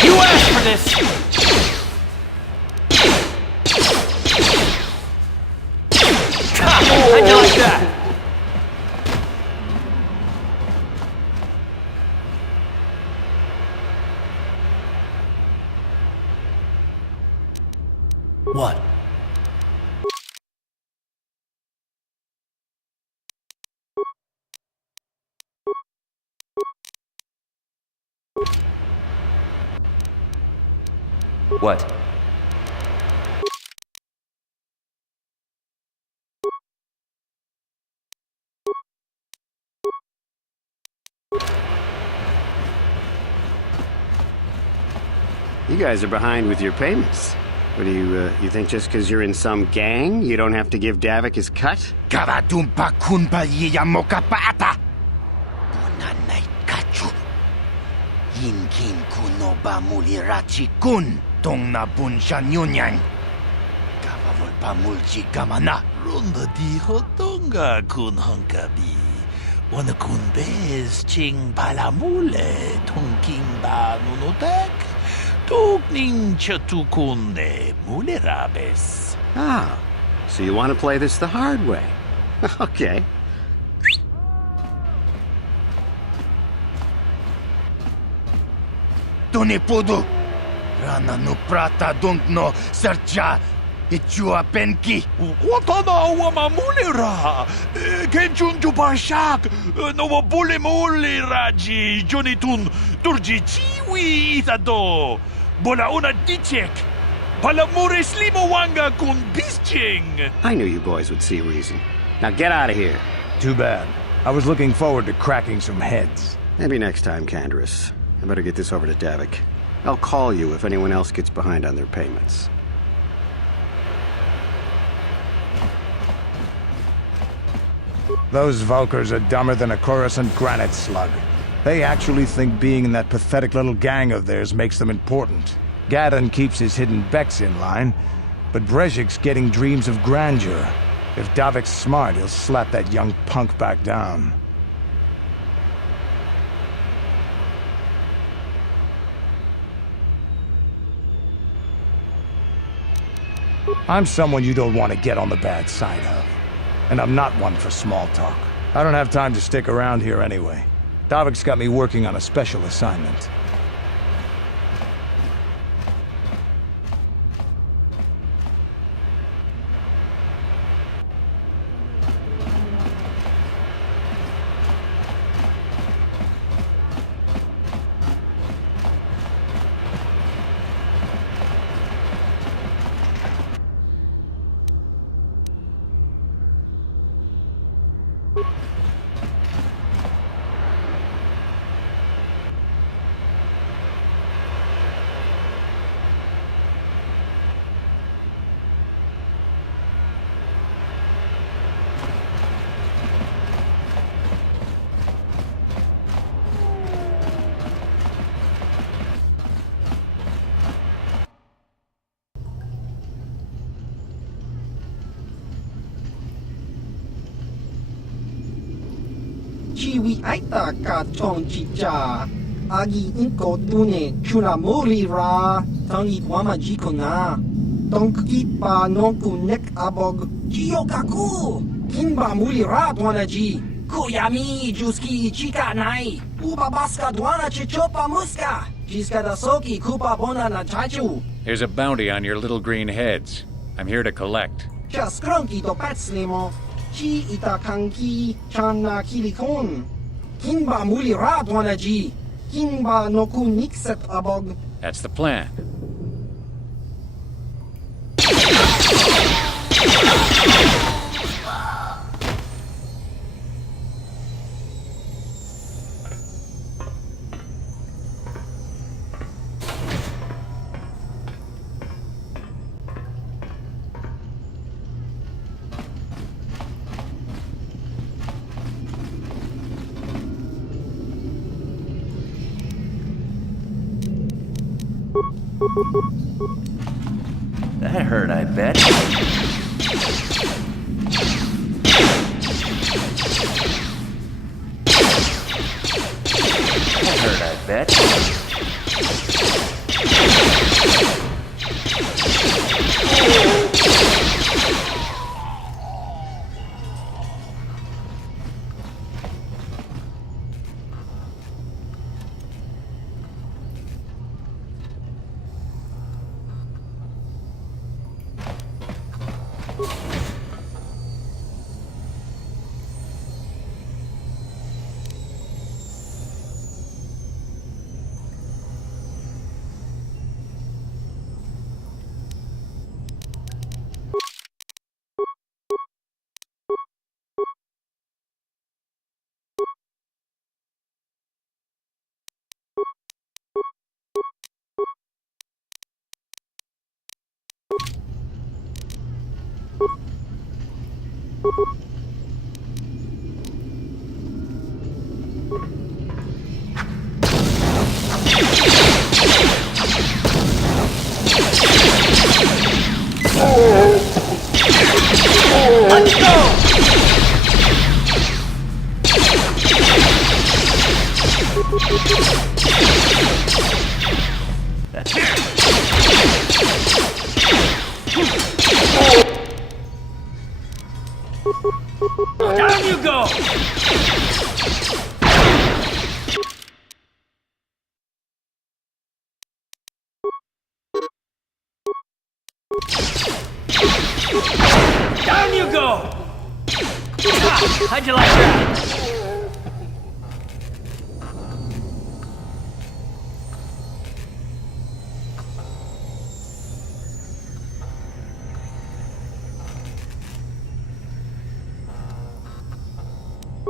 You asked for this! How'd you like that? What? What? You guys are behind with your payments. What do you think just because you're in some gang, you don't have to give Davik his cut? Kavatumpa kunpaiya mokapaata! Bunanay kachu! Yinkin kunoba mulirachi kun! Tong na bunshan yunyang! Kavavulpa mulchi kamana! Ronda di hotonga kun honkabi. Wana kun bez ching palamule tongking ba nunotak. Tugning chatukunde mulerabes. Ah, so you want to play this the hard way? Okay. Tunipudu! Rana no prata don't no sercha! Ichua penki! Watana wama mulera! Kenchunju barshak! No wabule muli raji! Jonitun turji chiwi itado! Bola una dichek! Palamure slimo wanga kun bisching! I knew you boys would see reason. Now get out of here. Too bad. I was looking forward to cracking some heads. Maybe next time, Candaris. I better get this over to Davik. I'll call you if anyone else gets behind on their payments. Those Vulkars are dumber than a Coruscant granite slug. They actually think being in that pathetic little gang of theirs makes them important. Gadon keeps his hidden Becks in line, but Brezhik's getting dreams of grandeur. If Davik's smart, he'll slap that young punk back down. I'm someone you don't want to get on the bad side of. And I'm not one for small talk. I don't have time to stick around here anyway. Davik's got me working on a special assignment. Chiwi aita ka chong chicha. Agi inko tune chuna muri ra. Tangi wama jikona. Tonki pa nonku nek abog. Jiyokaku. Kinba muri ra dwanaji. Kuyami juski chika nai. Uba baska dwana chichopa muska. Jiska da soki kupa bona na chachu. There's a bounty on your little green heads. I'm here to collect. Just cronky do patslimo. Chi itakanki chana kilikon. Kinba muli radwanaji. Kinba noku nixet abog. That's the plan. That hurt, I bet. That hurt, I bet. Let's go! Down you go! Down you go! How'd you like that?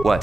What?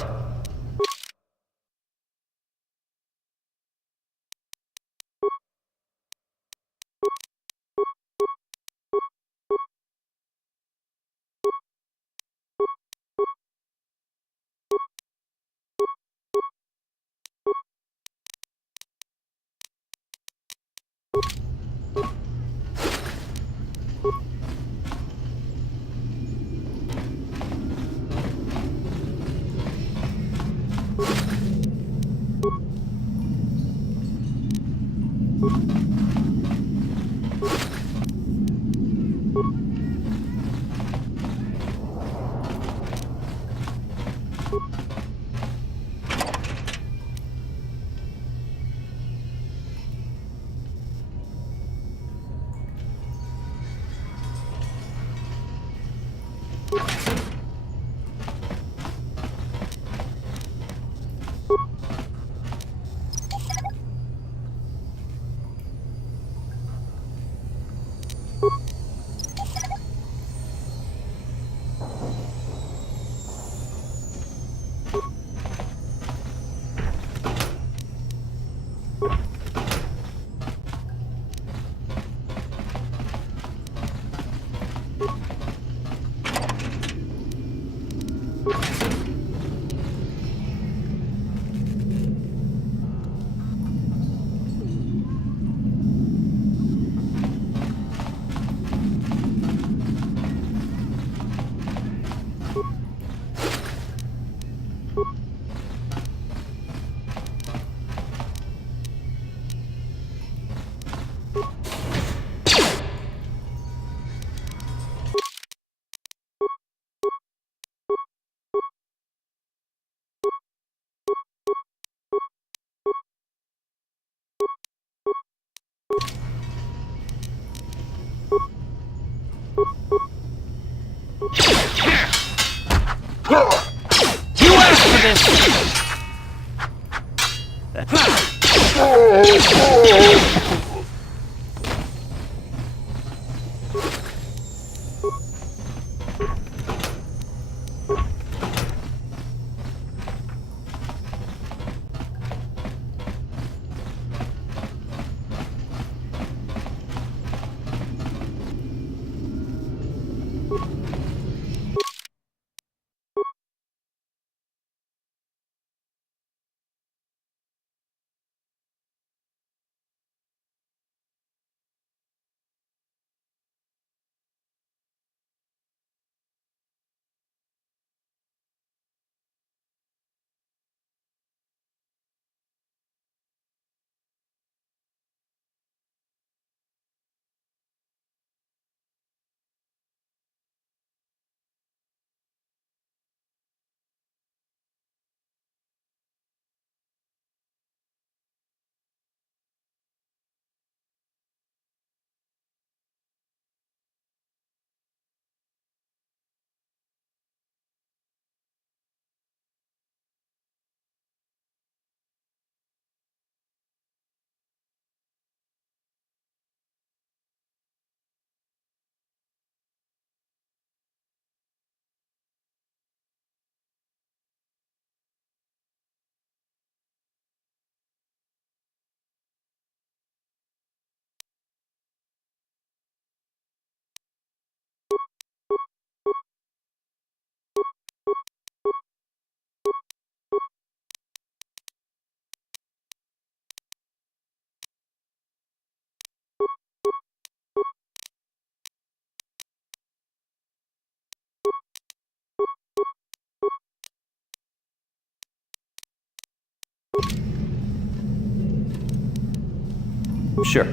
You asked for this! Sure.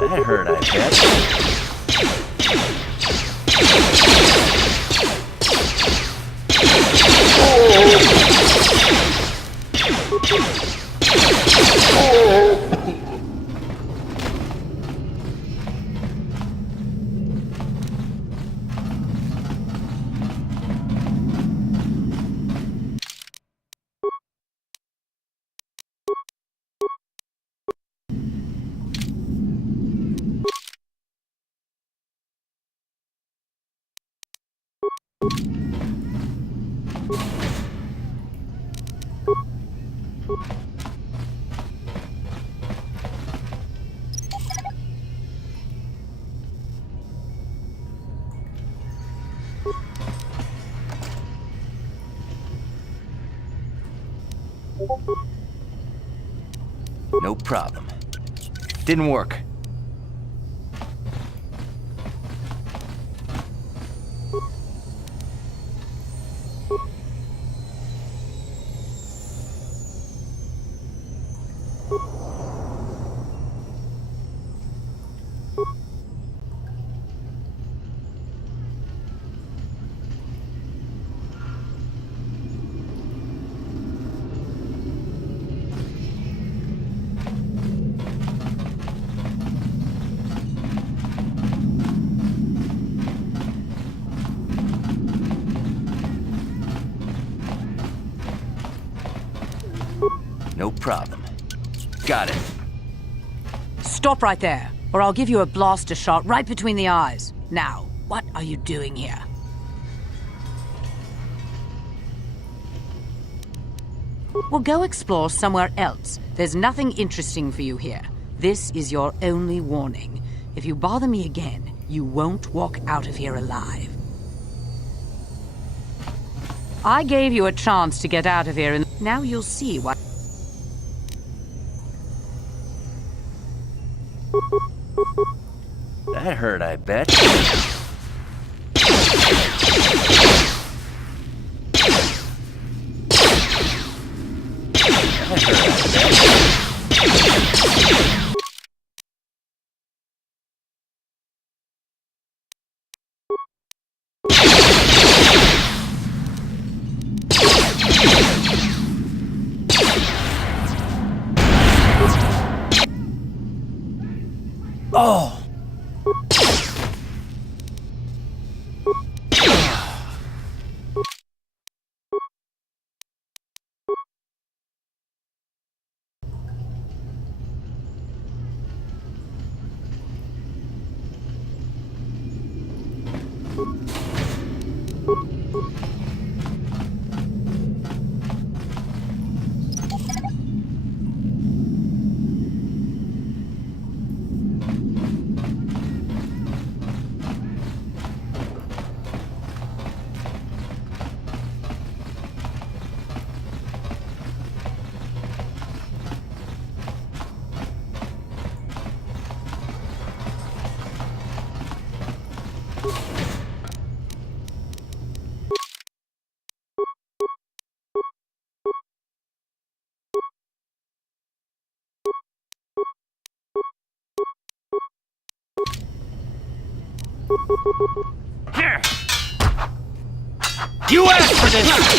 That hurt, I bet. No problem. Didn't work. No problem. Got it. Stop right there, or I'll give you a blaster shot right between the eyes. Now, what are you doing here? Well, go explore somewhere else. There's nothing interesting for you here. This is your only warning. If you bother me again, you won't walk out of here alive. I gave you a chance to get out of here, and now you'll see what... That hurt, I bet. Oh! You asked for this!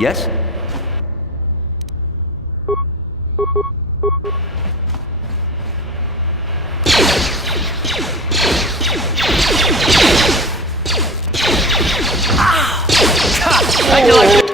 Yes? I know I should...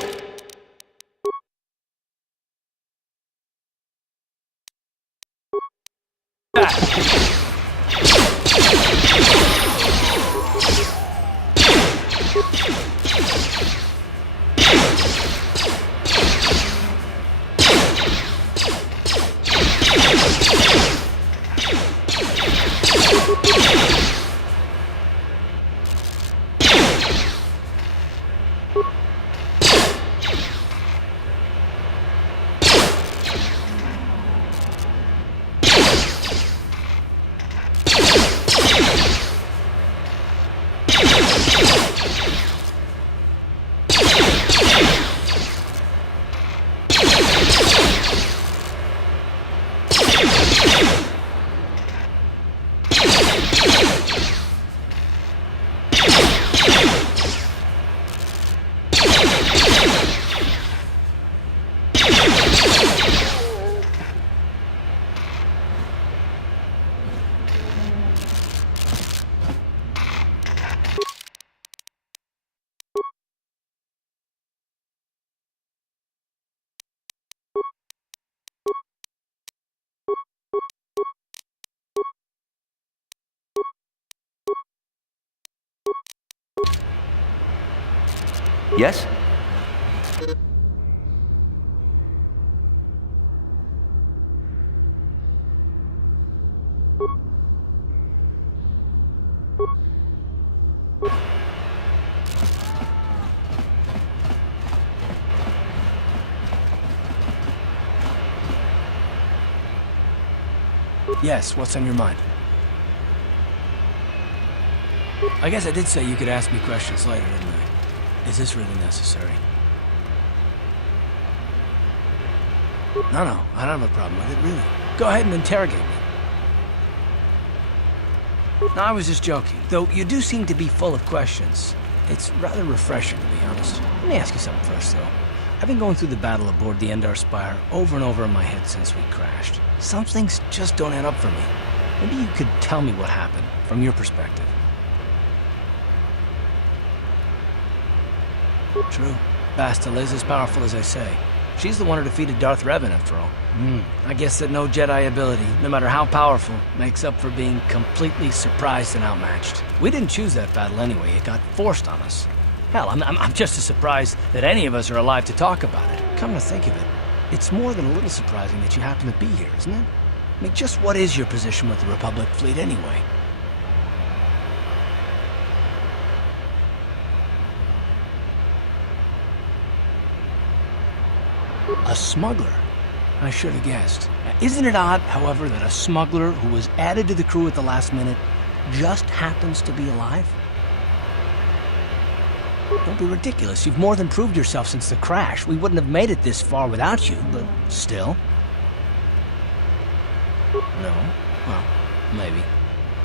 Yes? Yes, what's on your mind? I guess I did say you could ask me questions later, didn't I? Is this really necessary? No, I don't have a problem with it, really. Go ahead and interrogate me. No, I was just joking. Though you do seem to be full of questions. It's rather refreshing, to be honest. Let me ask you something first, though. I've been going through the battle aboard the Endar Spire over and over in my head since we crashed. Some things just don't add up for me. Maybe you could tell me what happened, from your perspective. True. Bastila is as powerful as I say. She's the one who defeated Darth Revan, after all. I guess that no Jedi ability, no matter how powerful, makes up for being completely surprised and outmatched. We didn't choose that battle anyway. It got forced on us. Hell, I'm just as surprised that any of us are alive to talk about it. Come to think of it, it's more than a little surprising that you happen to be here, isn't it? I mean, just what is your position with the Republic fleet anyway? A smuggler? I should have guessed. Isn't it odd, however, that a smuggler who was added to the crew at the last minute just happens to be alive? Don't be ridiculous. You've more than proved yourself since the crash. We wouldn't have made it this far without you, but still. No? Well, maybe.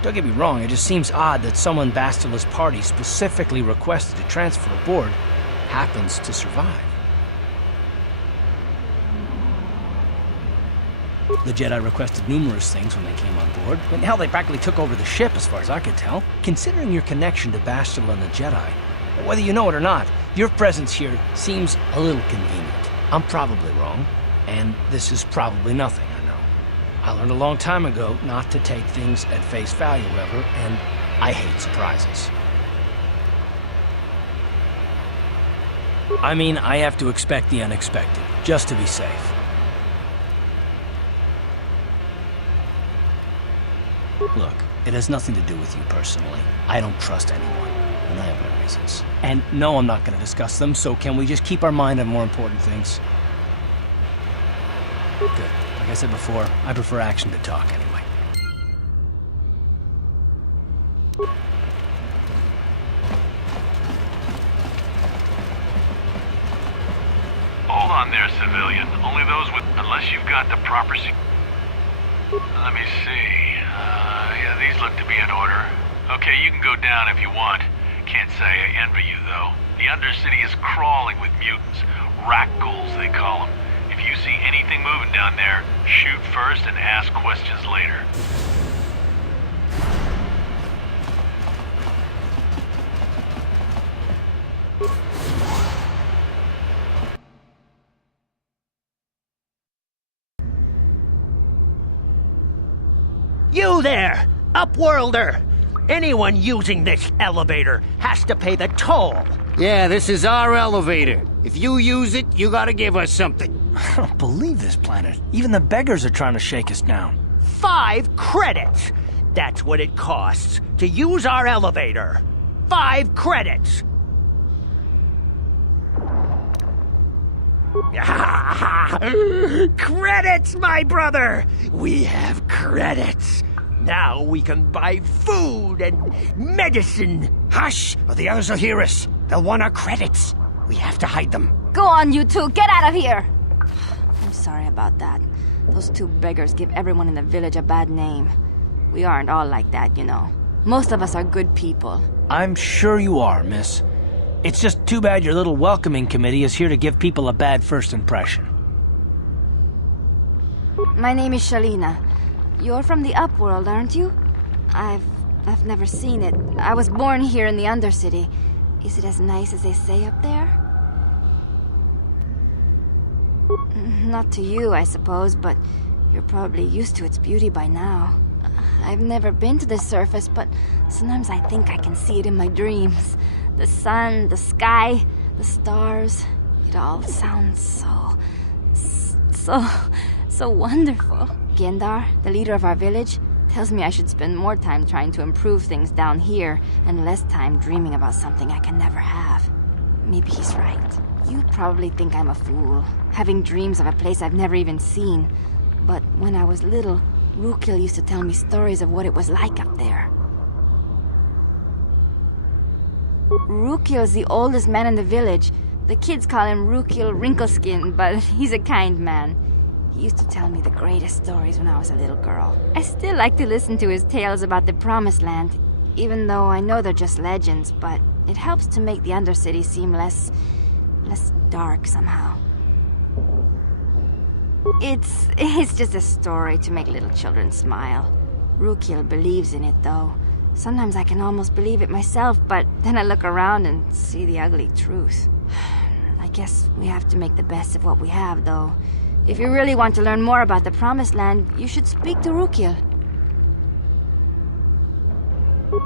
Don't get me wrong, it just seems odd that someone Bastila's party specifically requested to transfer aboard happens to survive. The Jedi requested numerous things when they came on board. And hell, they practically took over the ship, as far as I could tell. Considering your connection to Bastila and the Jedi, whether you know it or not, your presence here seems a little convenient. I'm probably wrong, and this is probably nothing, I know. I learned a long time ago not to take things at face value ever, and I hate surprises. I mean, I have to expect the unexpected, just to be safe. Look, it has nothing to do with you personally. I don't trust anyone, and I have my reasons. And no, I'm not going to discuss them, so can we just keep our mind on more important things? Good. Like I said before, I prefer action to talk anyway. Hold on there, civilian. Only those with... unless you've got the proper... Let me see. Yeah, these look to be in order. Okay, you can go down if you want. Can't say I envy you, though. The Undercity is crawling with mutants. Rat ghouls, they call them. If you see anything moving down there, shoot first and ask questions later. You there, Upworlder! Anyone using this elevator has to pay the toll. Yeah, this is our elevator. If you use it, you gotta give us something. I don't believe this planet. Even the beggars are trying to shake us down. 5 credits! That's what it costs to use our elevator. 5 credits! Credits, my brother! We have credits. Now we can buy food and medicine. Hush, or the others will hear us. They'll want our credits. We have to hide them. Go on, you two. Get out of here. I'm sorry about that. Those 2 beggars give everyone in the village a bad name. We aren't all like that, you know. Most of us are good people. I'm sure you are, miss. It's just too bad your little welcoming committee is here to give people a bad first impression. My name is Shalina. You're from the Upworld, aren't you? I've never seen it. I was born here in the Undercity. Is it as nice as they say up there? Not to you, I suppose, but you're probably used to its beauty by now. I've never been to the surface, but sometimes I think I can see it in my dreams. The sun, the sky, the stars. It all sounds so wonderful. Gendar, the leader of our village, tells me I should spend more time trying to improve things down here and less time dreaming about something I can never have. Maybe he's right. You probably think I'm a fool, having dreams of a place I've never even seen. But when I was little, Rukil used to tell me stories of what it was like up there. Rukil's the oldest man in the village. The kids call him Rukil Wrinkleskin, but he's a kind man. He used to tell me the greatest stories when I was a little girl. I still like to listen to his tales about the Promised Land, even though I know they're just legends, but it helps to make the Undercity seem less dark somehow. It's just a story to make little children smile. Rukil believes in it, though. Sometimes I can almost believe it myself, but then I look around and see the ugly truth. I guess we have to make the best of what we have, though. If you really want to learn more about the Promised Land, you should speak to Rukil.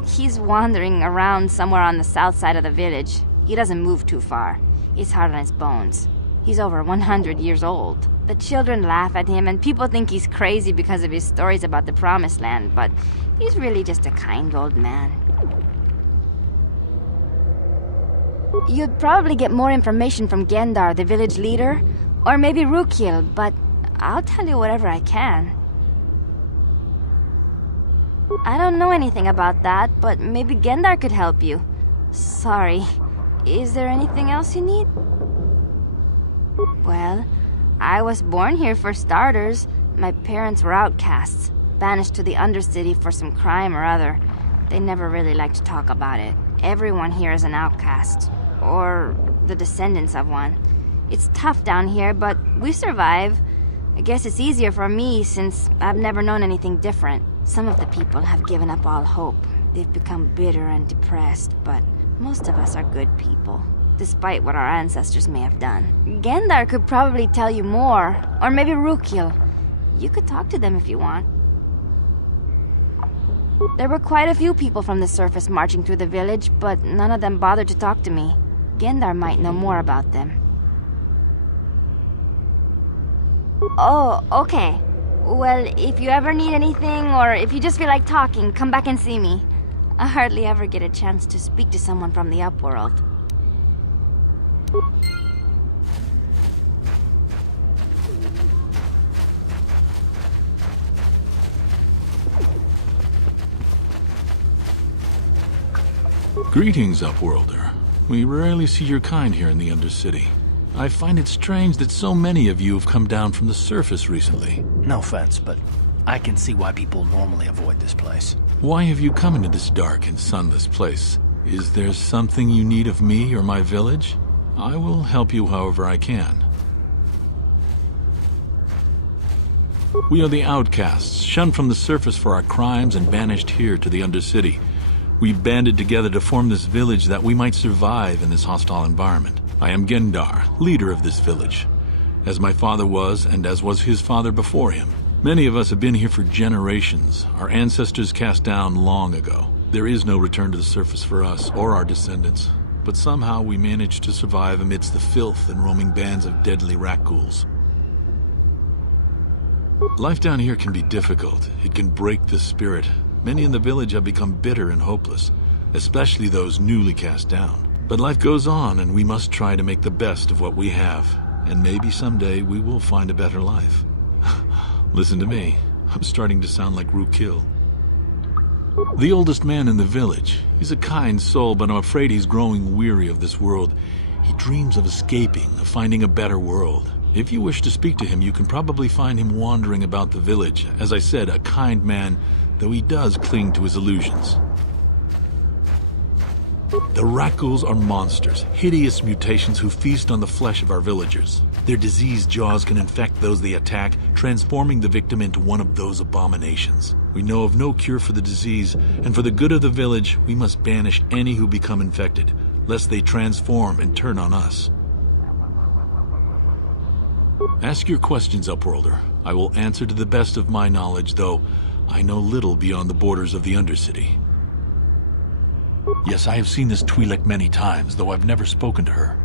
He's wandering around somewhere on the south side of the village. He doesn't move too far. He's hard on his bones. He's over 100 years old. The children laugh at him, and people think he's crazy because of his stories about the Promised Land, but he's really just a kind old man. You'd probably get more information from Gendar, the village leader, or maybe Rukil, but I'll tell you whatever I can. I don't know anything about that, but maybe Gendar could help you. Sorry. Is there anything else you need? Well, I was born here for starters. My parents were outcasts, banished to the Undercity for some crime or other. They never really liked to talk about it. Everyone here is an outcast, or the descendants of one. It's tough down here, but we survive. I guess it's easier for me since I've never known anything different. Some of the people have given up all hope. They've become bitter and depressed, but most of us are good people, despite what our ancestors may have done. Gendar could probably tell you more, or maybe Rukil. You could talk to them if you want. There were quite a few people from the surface marching through the village, but none of them bothered to talk to me. Gendar might know more about them. Oh, okay. Well, if you ever need anything, or if you just feel like talking, come back and see me. I hardly ever get a chance to speak to someone from the Upworld. Greetings, Upworlder. We rarely see your kind here in the Undercity. I find it strange that so many of you have come down from the surface recently. No offense, but I can see why people normally avoid this place. Why have you come into this dark and sunless place? Is there something you need of me or my village? I will help you however I can. We are the outcasts, shunned from the surface for our crimes and banished here to the Undercity. We banded together to form this village that we might survive in this hostile environment. I am Gendar, leader of this village, as my father was and as was his father before him. Many of us have been here for generations, our ancestors cast down long ago. There is no return to the surface for us or our descendants, but somehow we managed to survive amidst the filth and roaming bands of deadly rat-ghouls. Life down here can be difficult. It can break the spirit. Many in the village have become bitter and hopeless, especially those newly cast down. But life goes on, and we must try to make the best of what we have. And maybe someday we will find a better life. Listen to me. I'm starting to sound like Rukil. The oldest man in the village. He's a kind soul, but I'm afraid he's growing weary of this world. He dreams of escaping, of finding a better world. If you wish to speak to him, you can probably find him wandering about the village. As I said, a kind man, though he does cling to his illusions. The rat-ghouls are monsters, hideous mutations who feast on the flesh of our villagers. Their diseased jaws can infect those they attack, transforming the victim into one of those abominations. We know of no cure for the disease, and for the good of the village, we must banish any who become infected, lest they transform and turn on us. Ask your questions, Upworlder. I will answer to the best of my knowledge, though I know little beyond the borders of the Undercity. Yes, I have seen this Twi'lek many times, though I've never spoken to her.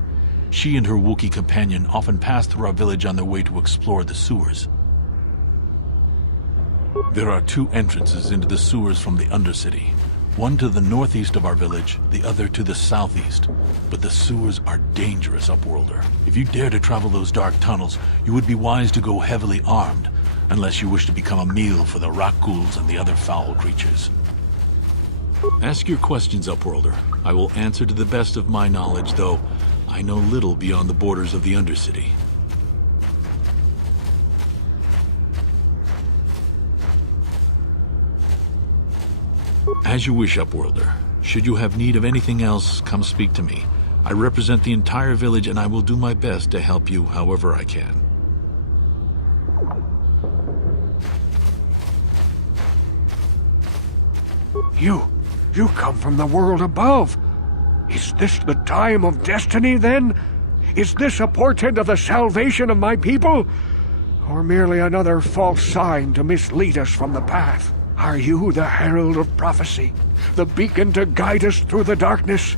She and her Wookiee companion often pass through our village on their way to explore the sewers. There are 2 entrances into the sewers from the Undercity. One to the northeast of our village, the other to the southeast. But the sewers are dangerous, Upworlder. If you dare to travel those dark tunnels, you would be wise to go heavily armed, unless you wish to become a meal for the rock ghouls and the other foul creatures. Ask your questions, Upworlder. I will answer to the best of my knowledge, though I know little beyond the borders of the Undercity. As you wish, Upworlder. Should you have need of anything else, come speak to me. I represent the entire village, and I will do my best to help you however I can. You come from the world above. Is this the time of destiny, then? Is this a portent of the salvation of my people? Or merely another false sign to mislead us from the path? Are you the herald of prophecy, the beacon to guide us through the darkness?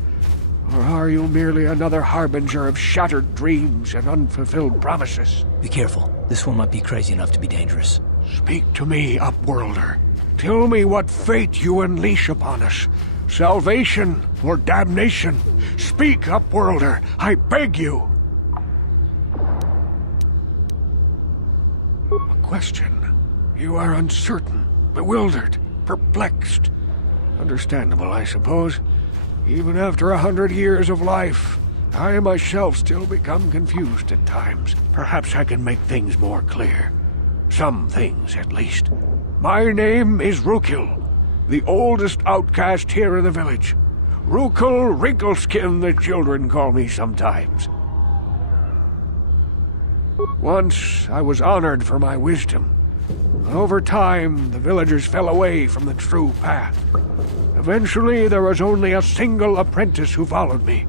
Or are you merely another harbinger of shattered dreams and unfulfilled promises? Be careful. This one might be crazy enough to be dangerous. Speak to me, Upworlder. Tell me what fate you unleash upon us. Salvation or damnation? Speak, Upworlder, I beg you. A question. You are uncertain, bewildered, perplexed. Understandable, I suppose. Even after 100 years of life, I myself still become confused at times. Perhaps I can make things more clear. Some things, at least. My name is Rukil, the oldest outcast here in the village. Rukil Wrinkleskin, the children call me sometimes. Once I was honored for my wisdom. Over time, the villagers fell away from the true path. Eventually, there was only a single apprentice who followed me.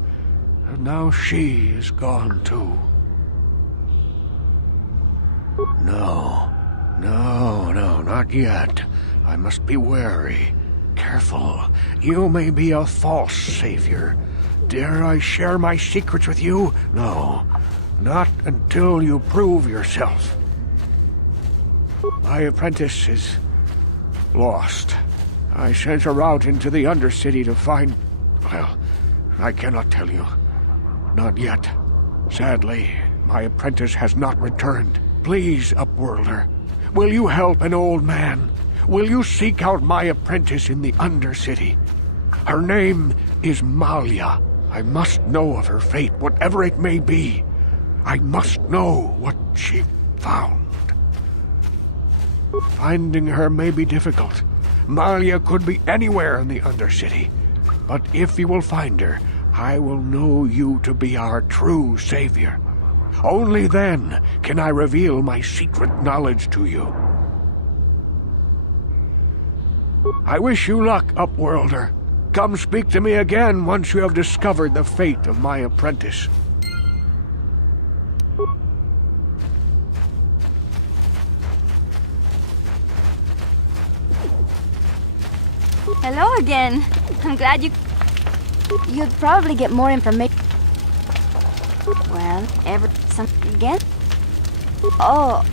And now she is gone too. No, not yet. I must be wary. Careful. You may be a false savior. Dare I share my secrets with you? No, not until you prove yourself. My apprentice is lost. I sent her out into the Undercity to find... Well, I cannot tell you. Not yet. Sadly, my apprentice has not returned. Please, Upworlder, will you help an old man? Will you seek out my apprentice in the Undercity? Her name is Malia. I must know of her fate, whatever it may be. I must know what she found. Finding her may be difficult. Malia could be anywhere in the Undercity. But if you will find her, I will know you to be our true savior. Only then can I reveal my secret knowledge to you. I wish you luck, Upworlder. Come speak to me again once you have discovered the fate of my apprentice. Hello again. I'm glad you'd probably get more information. Well, something again? Oh.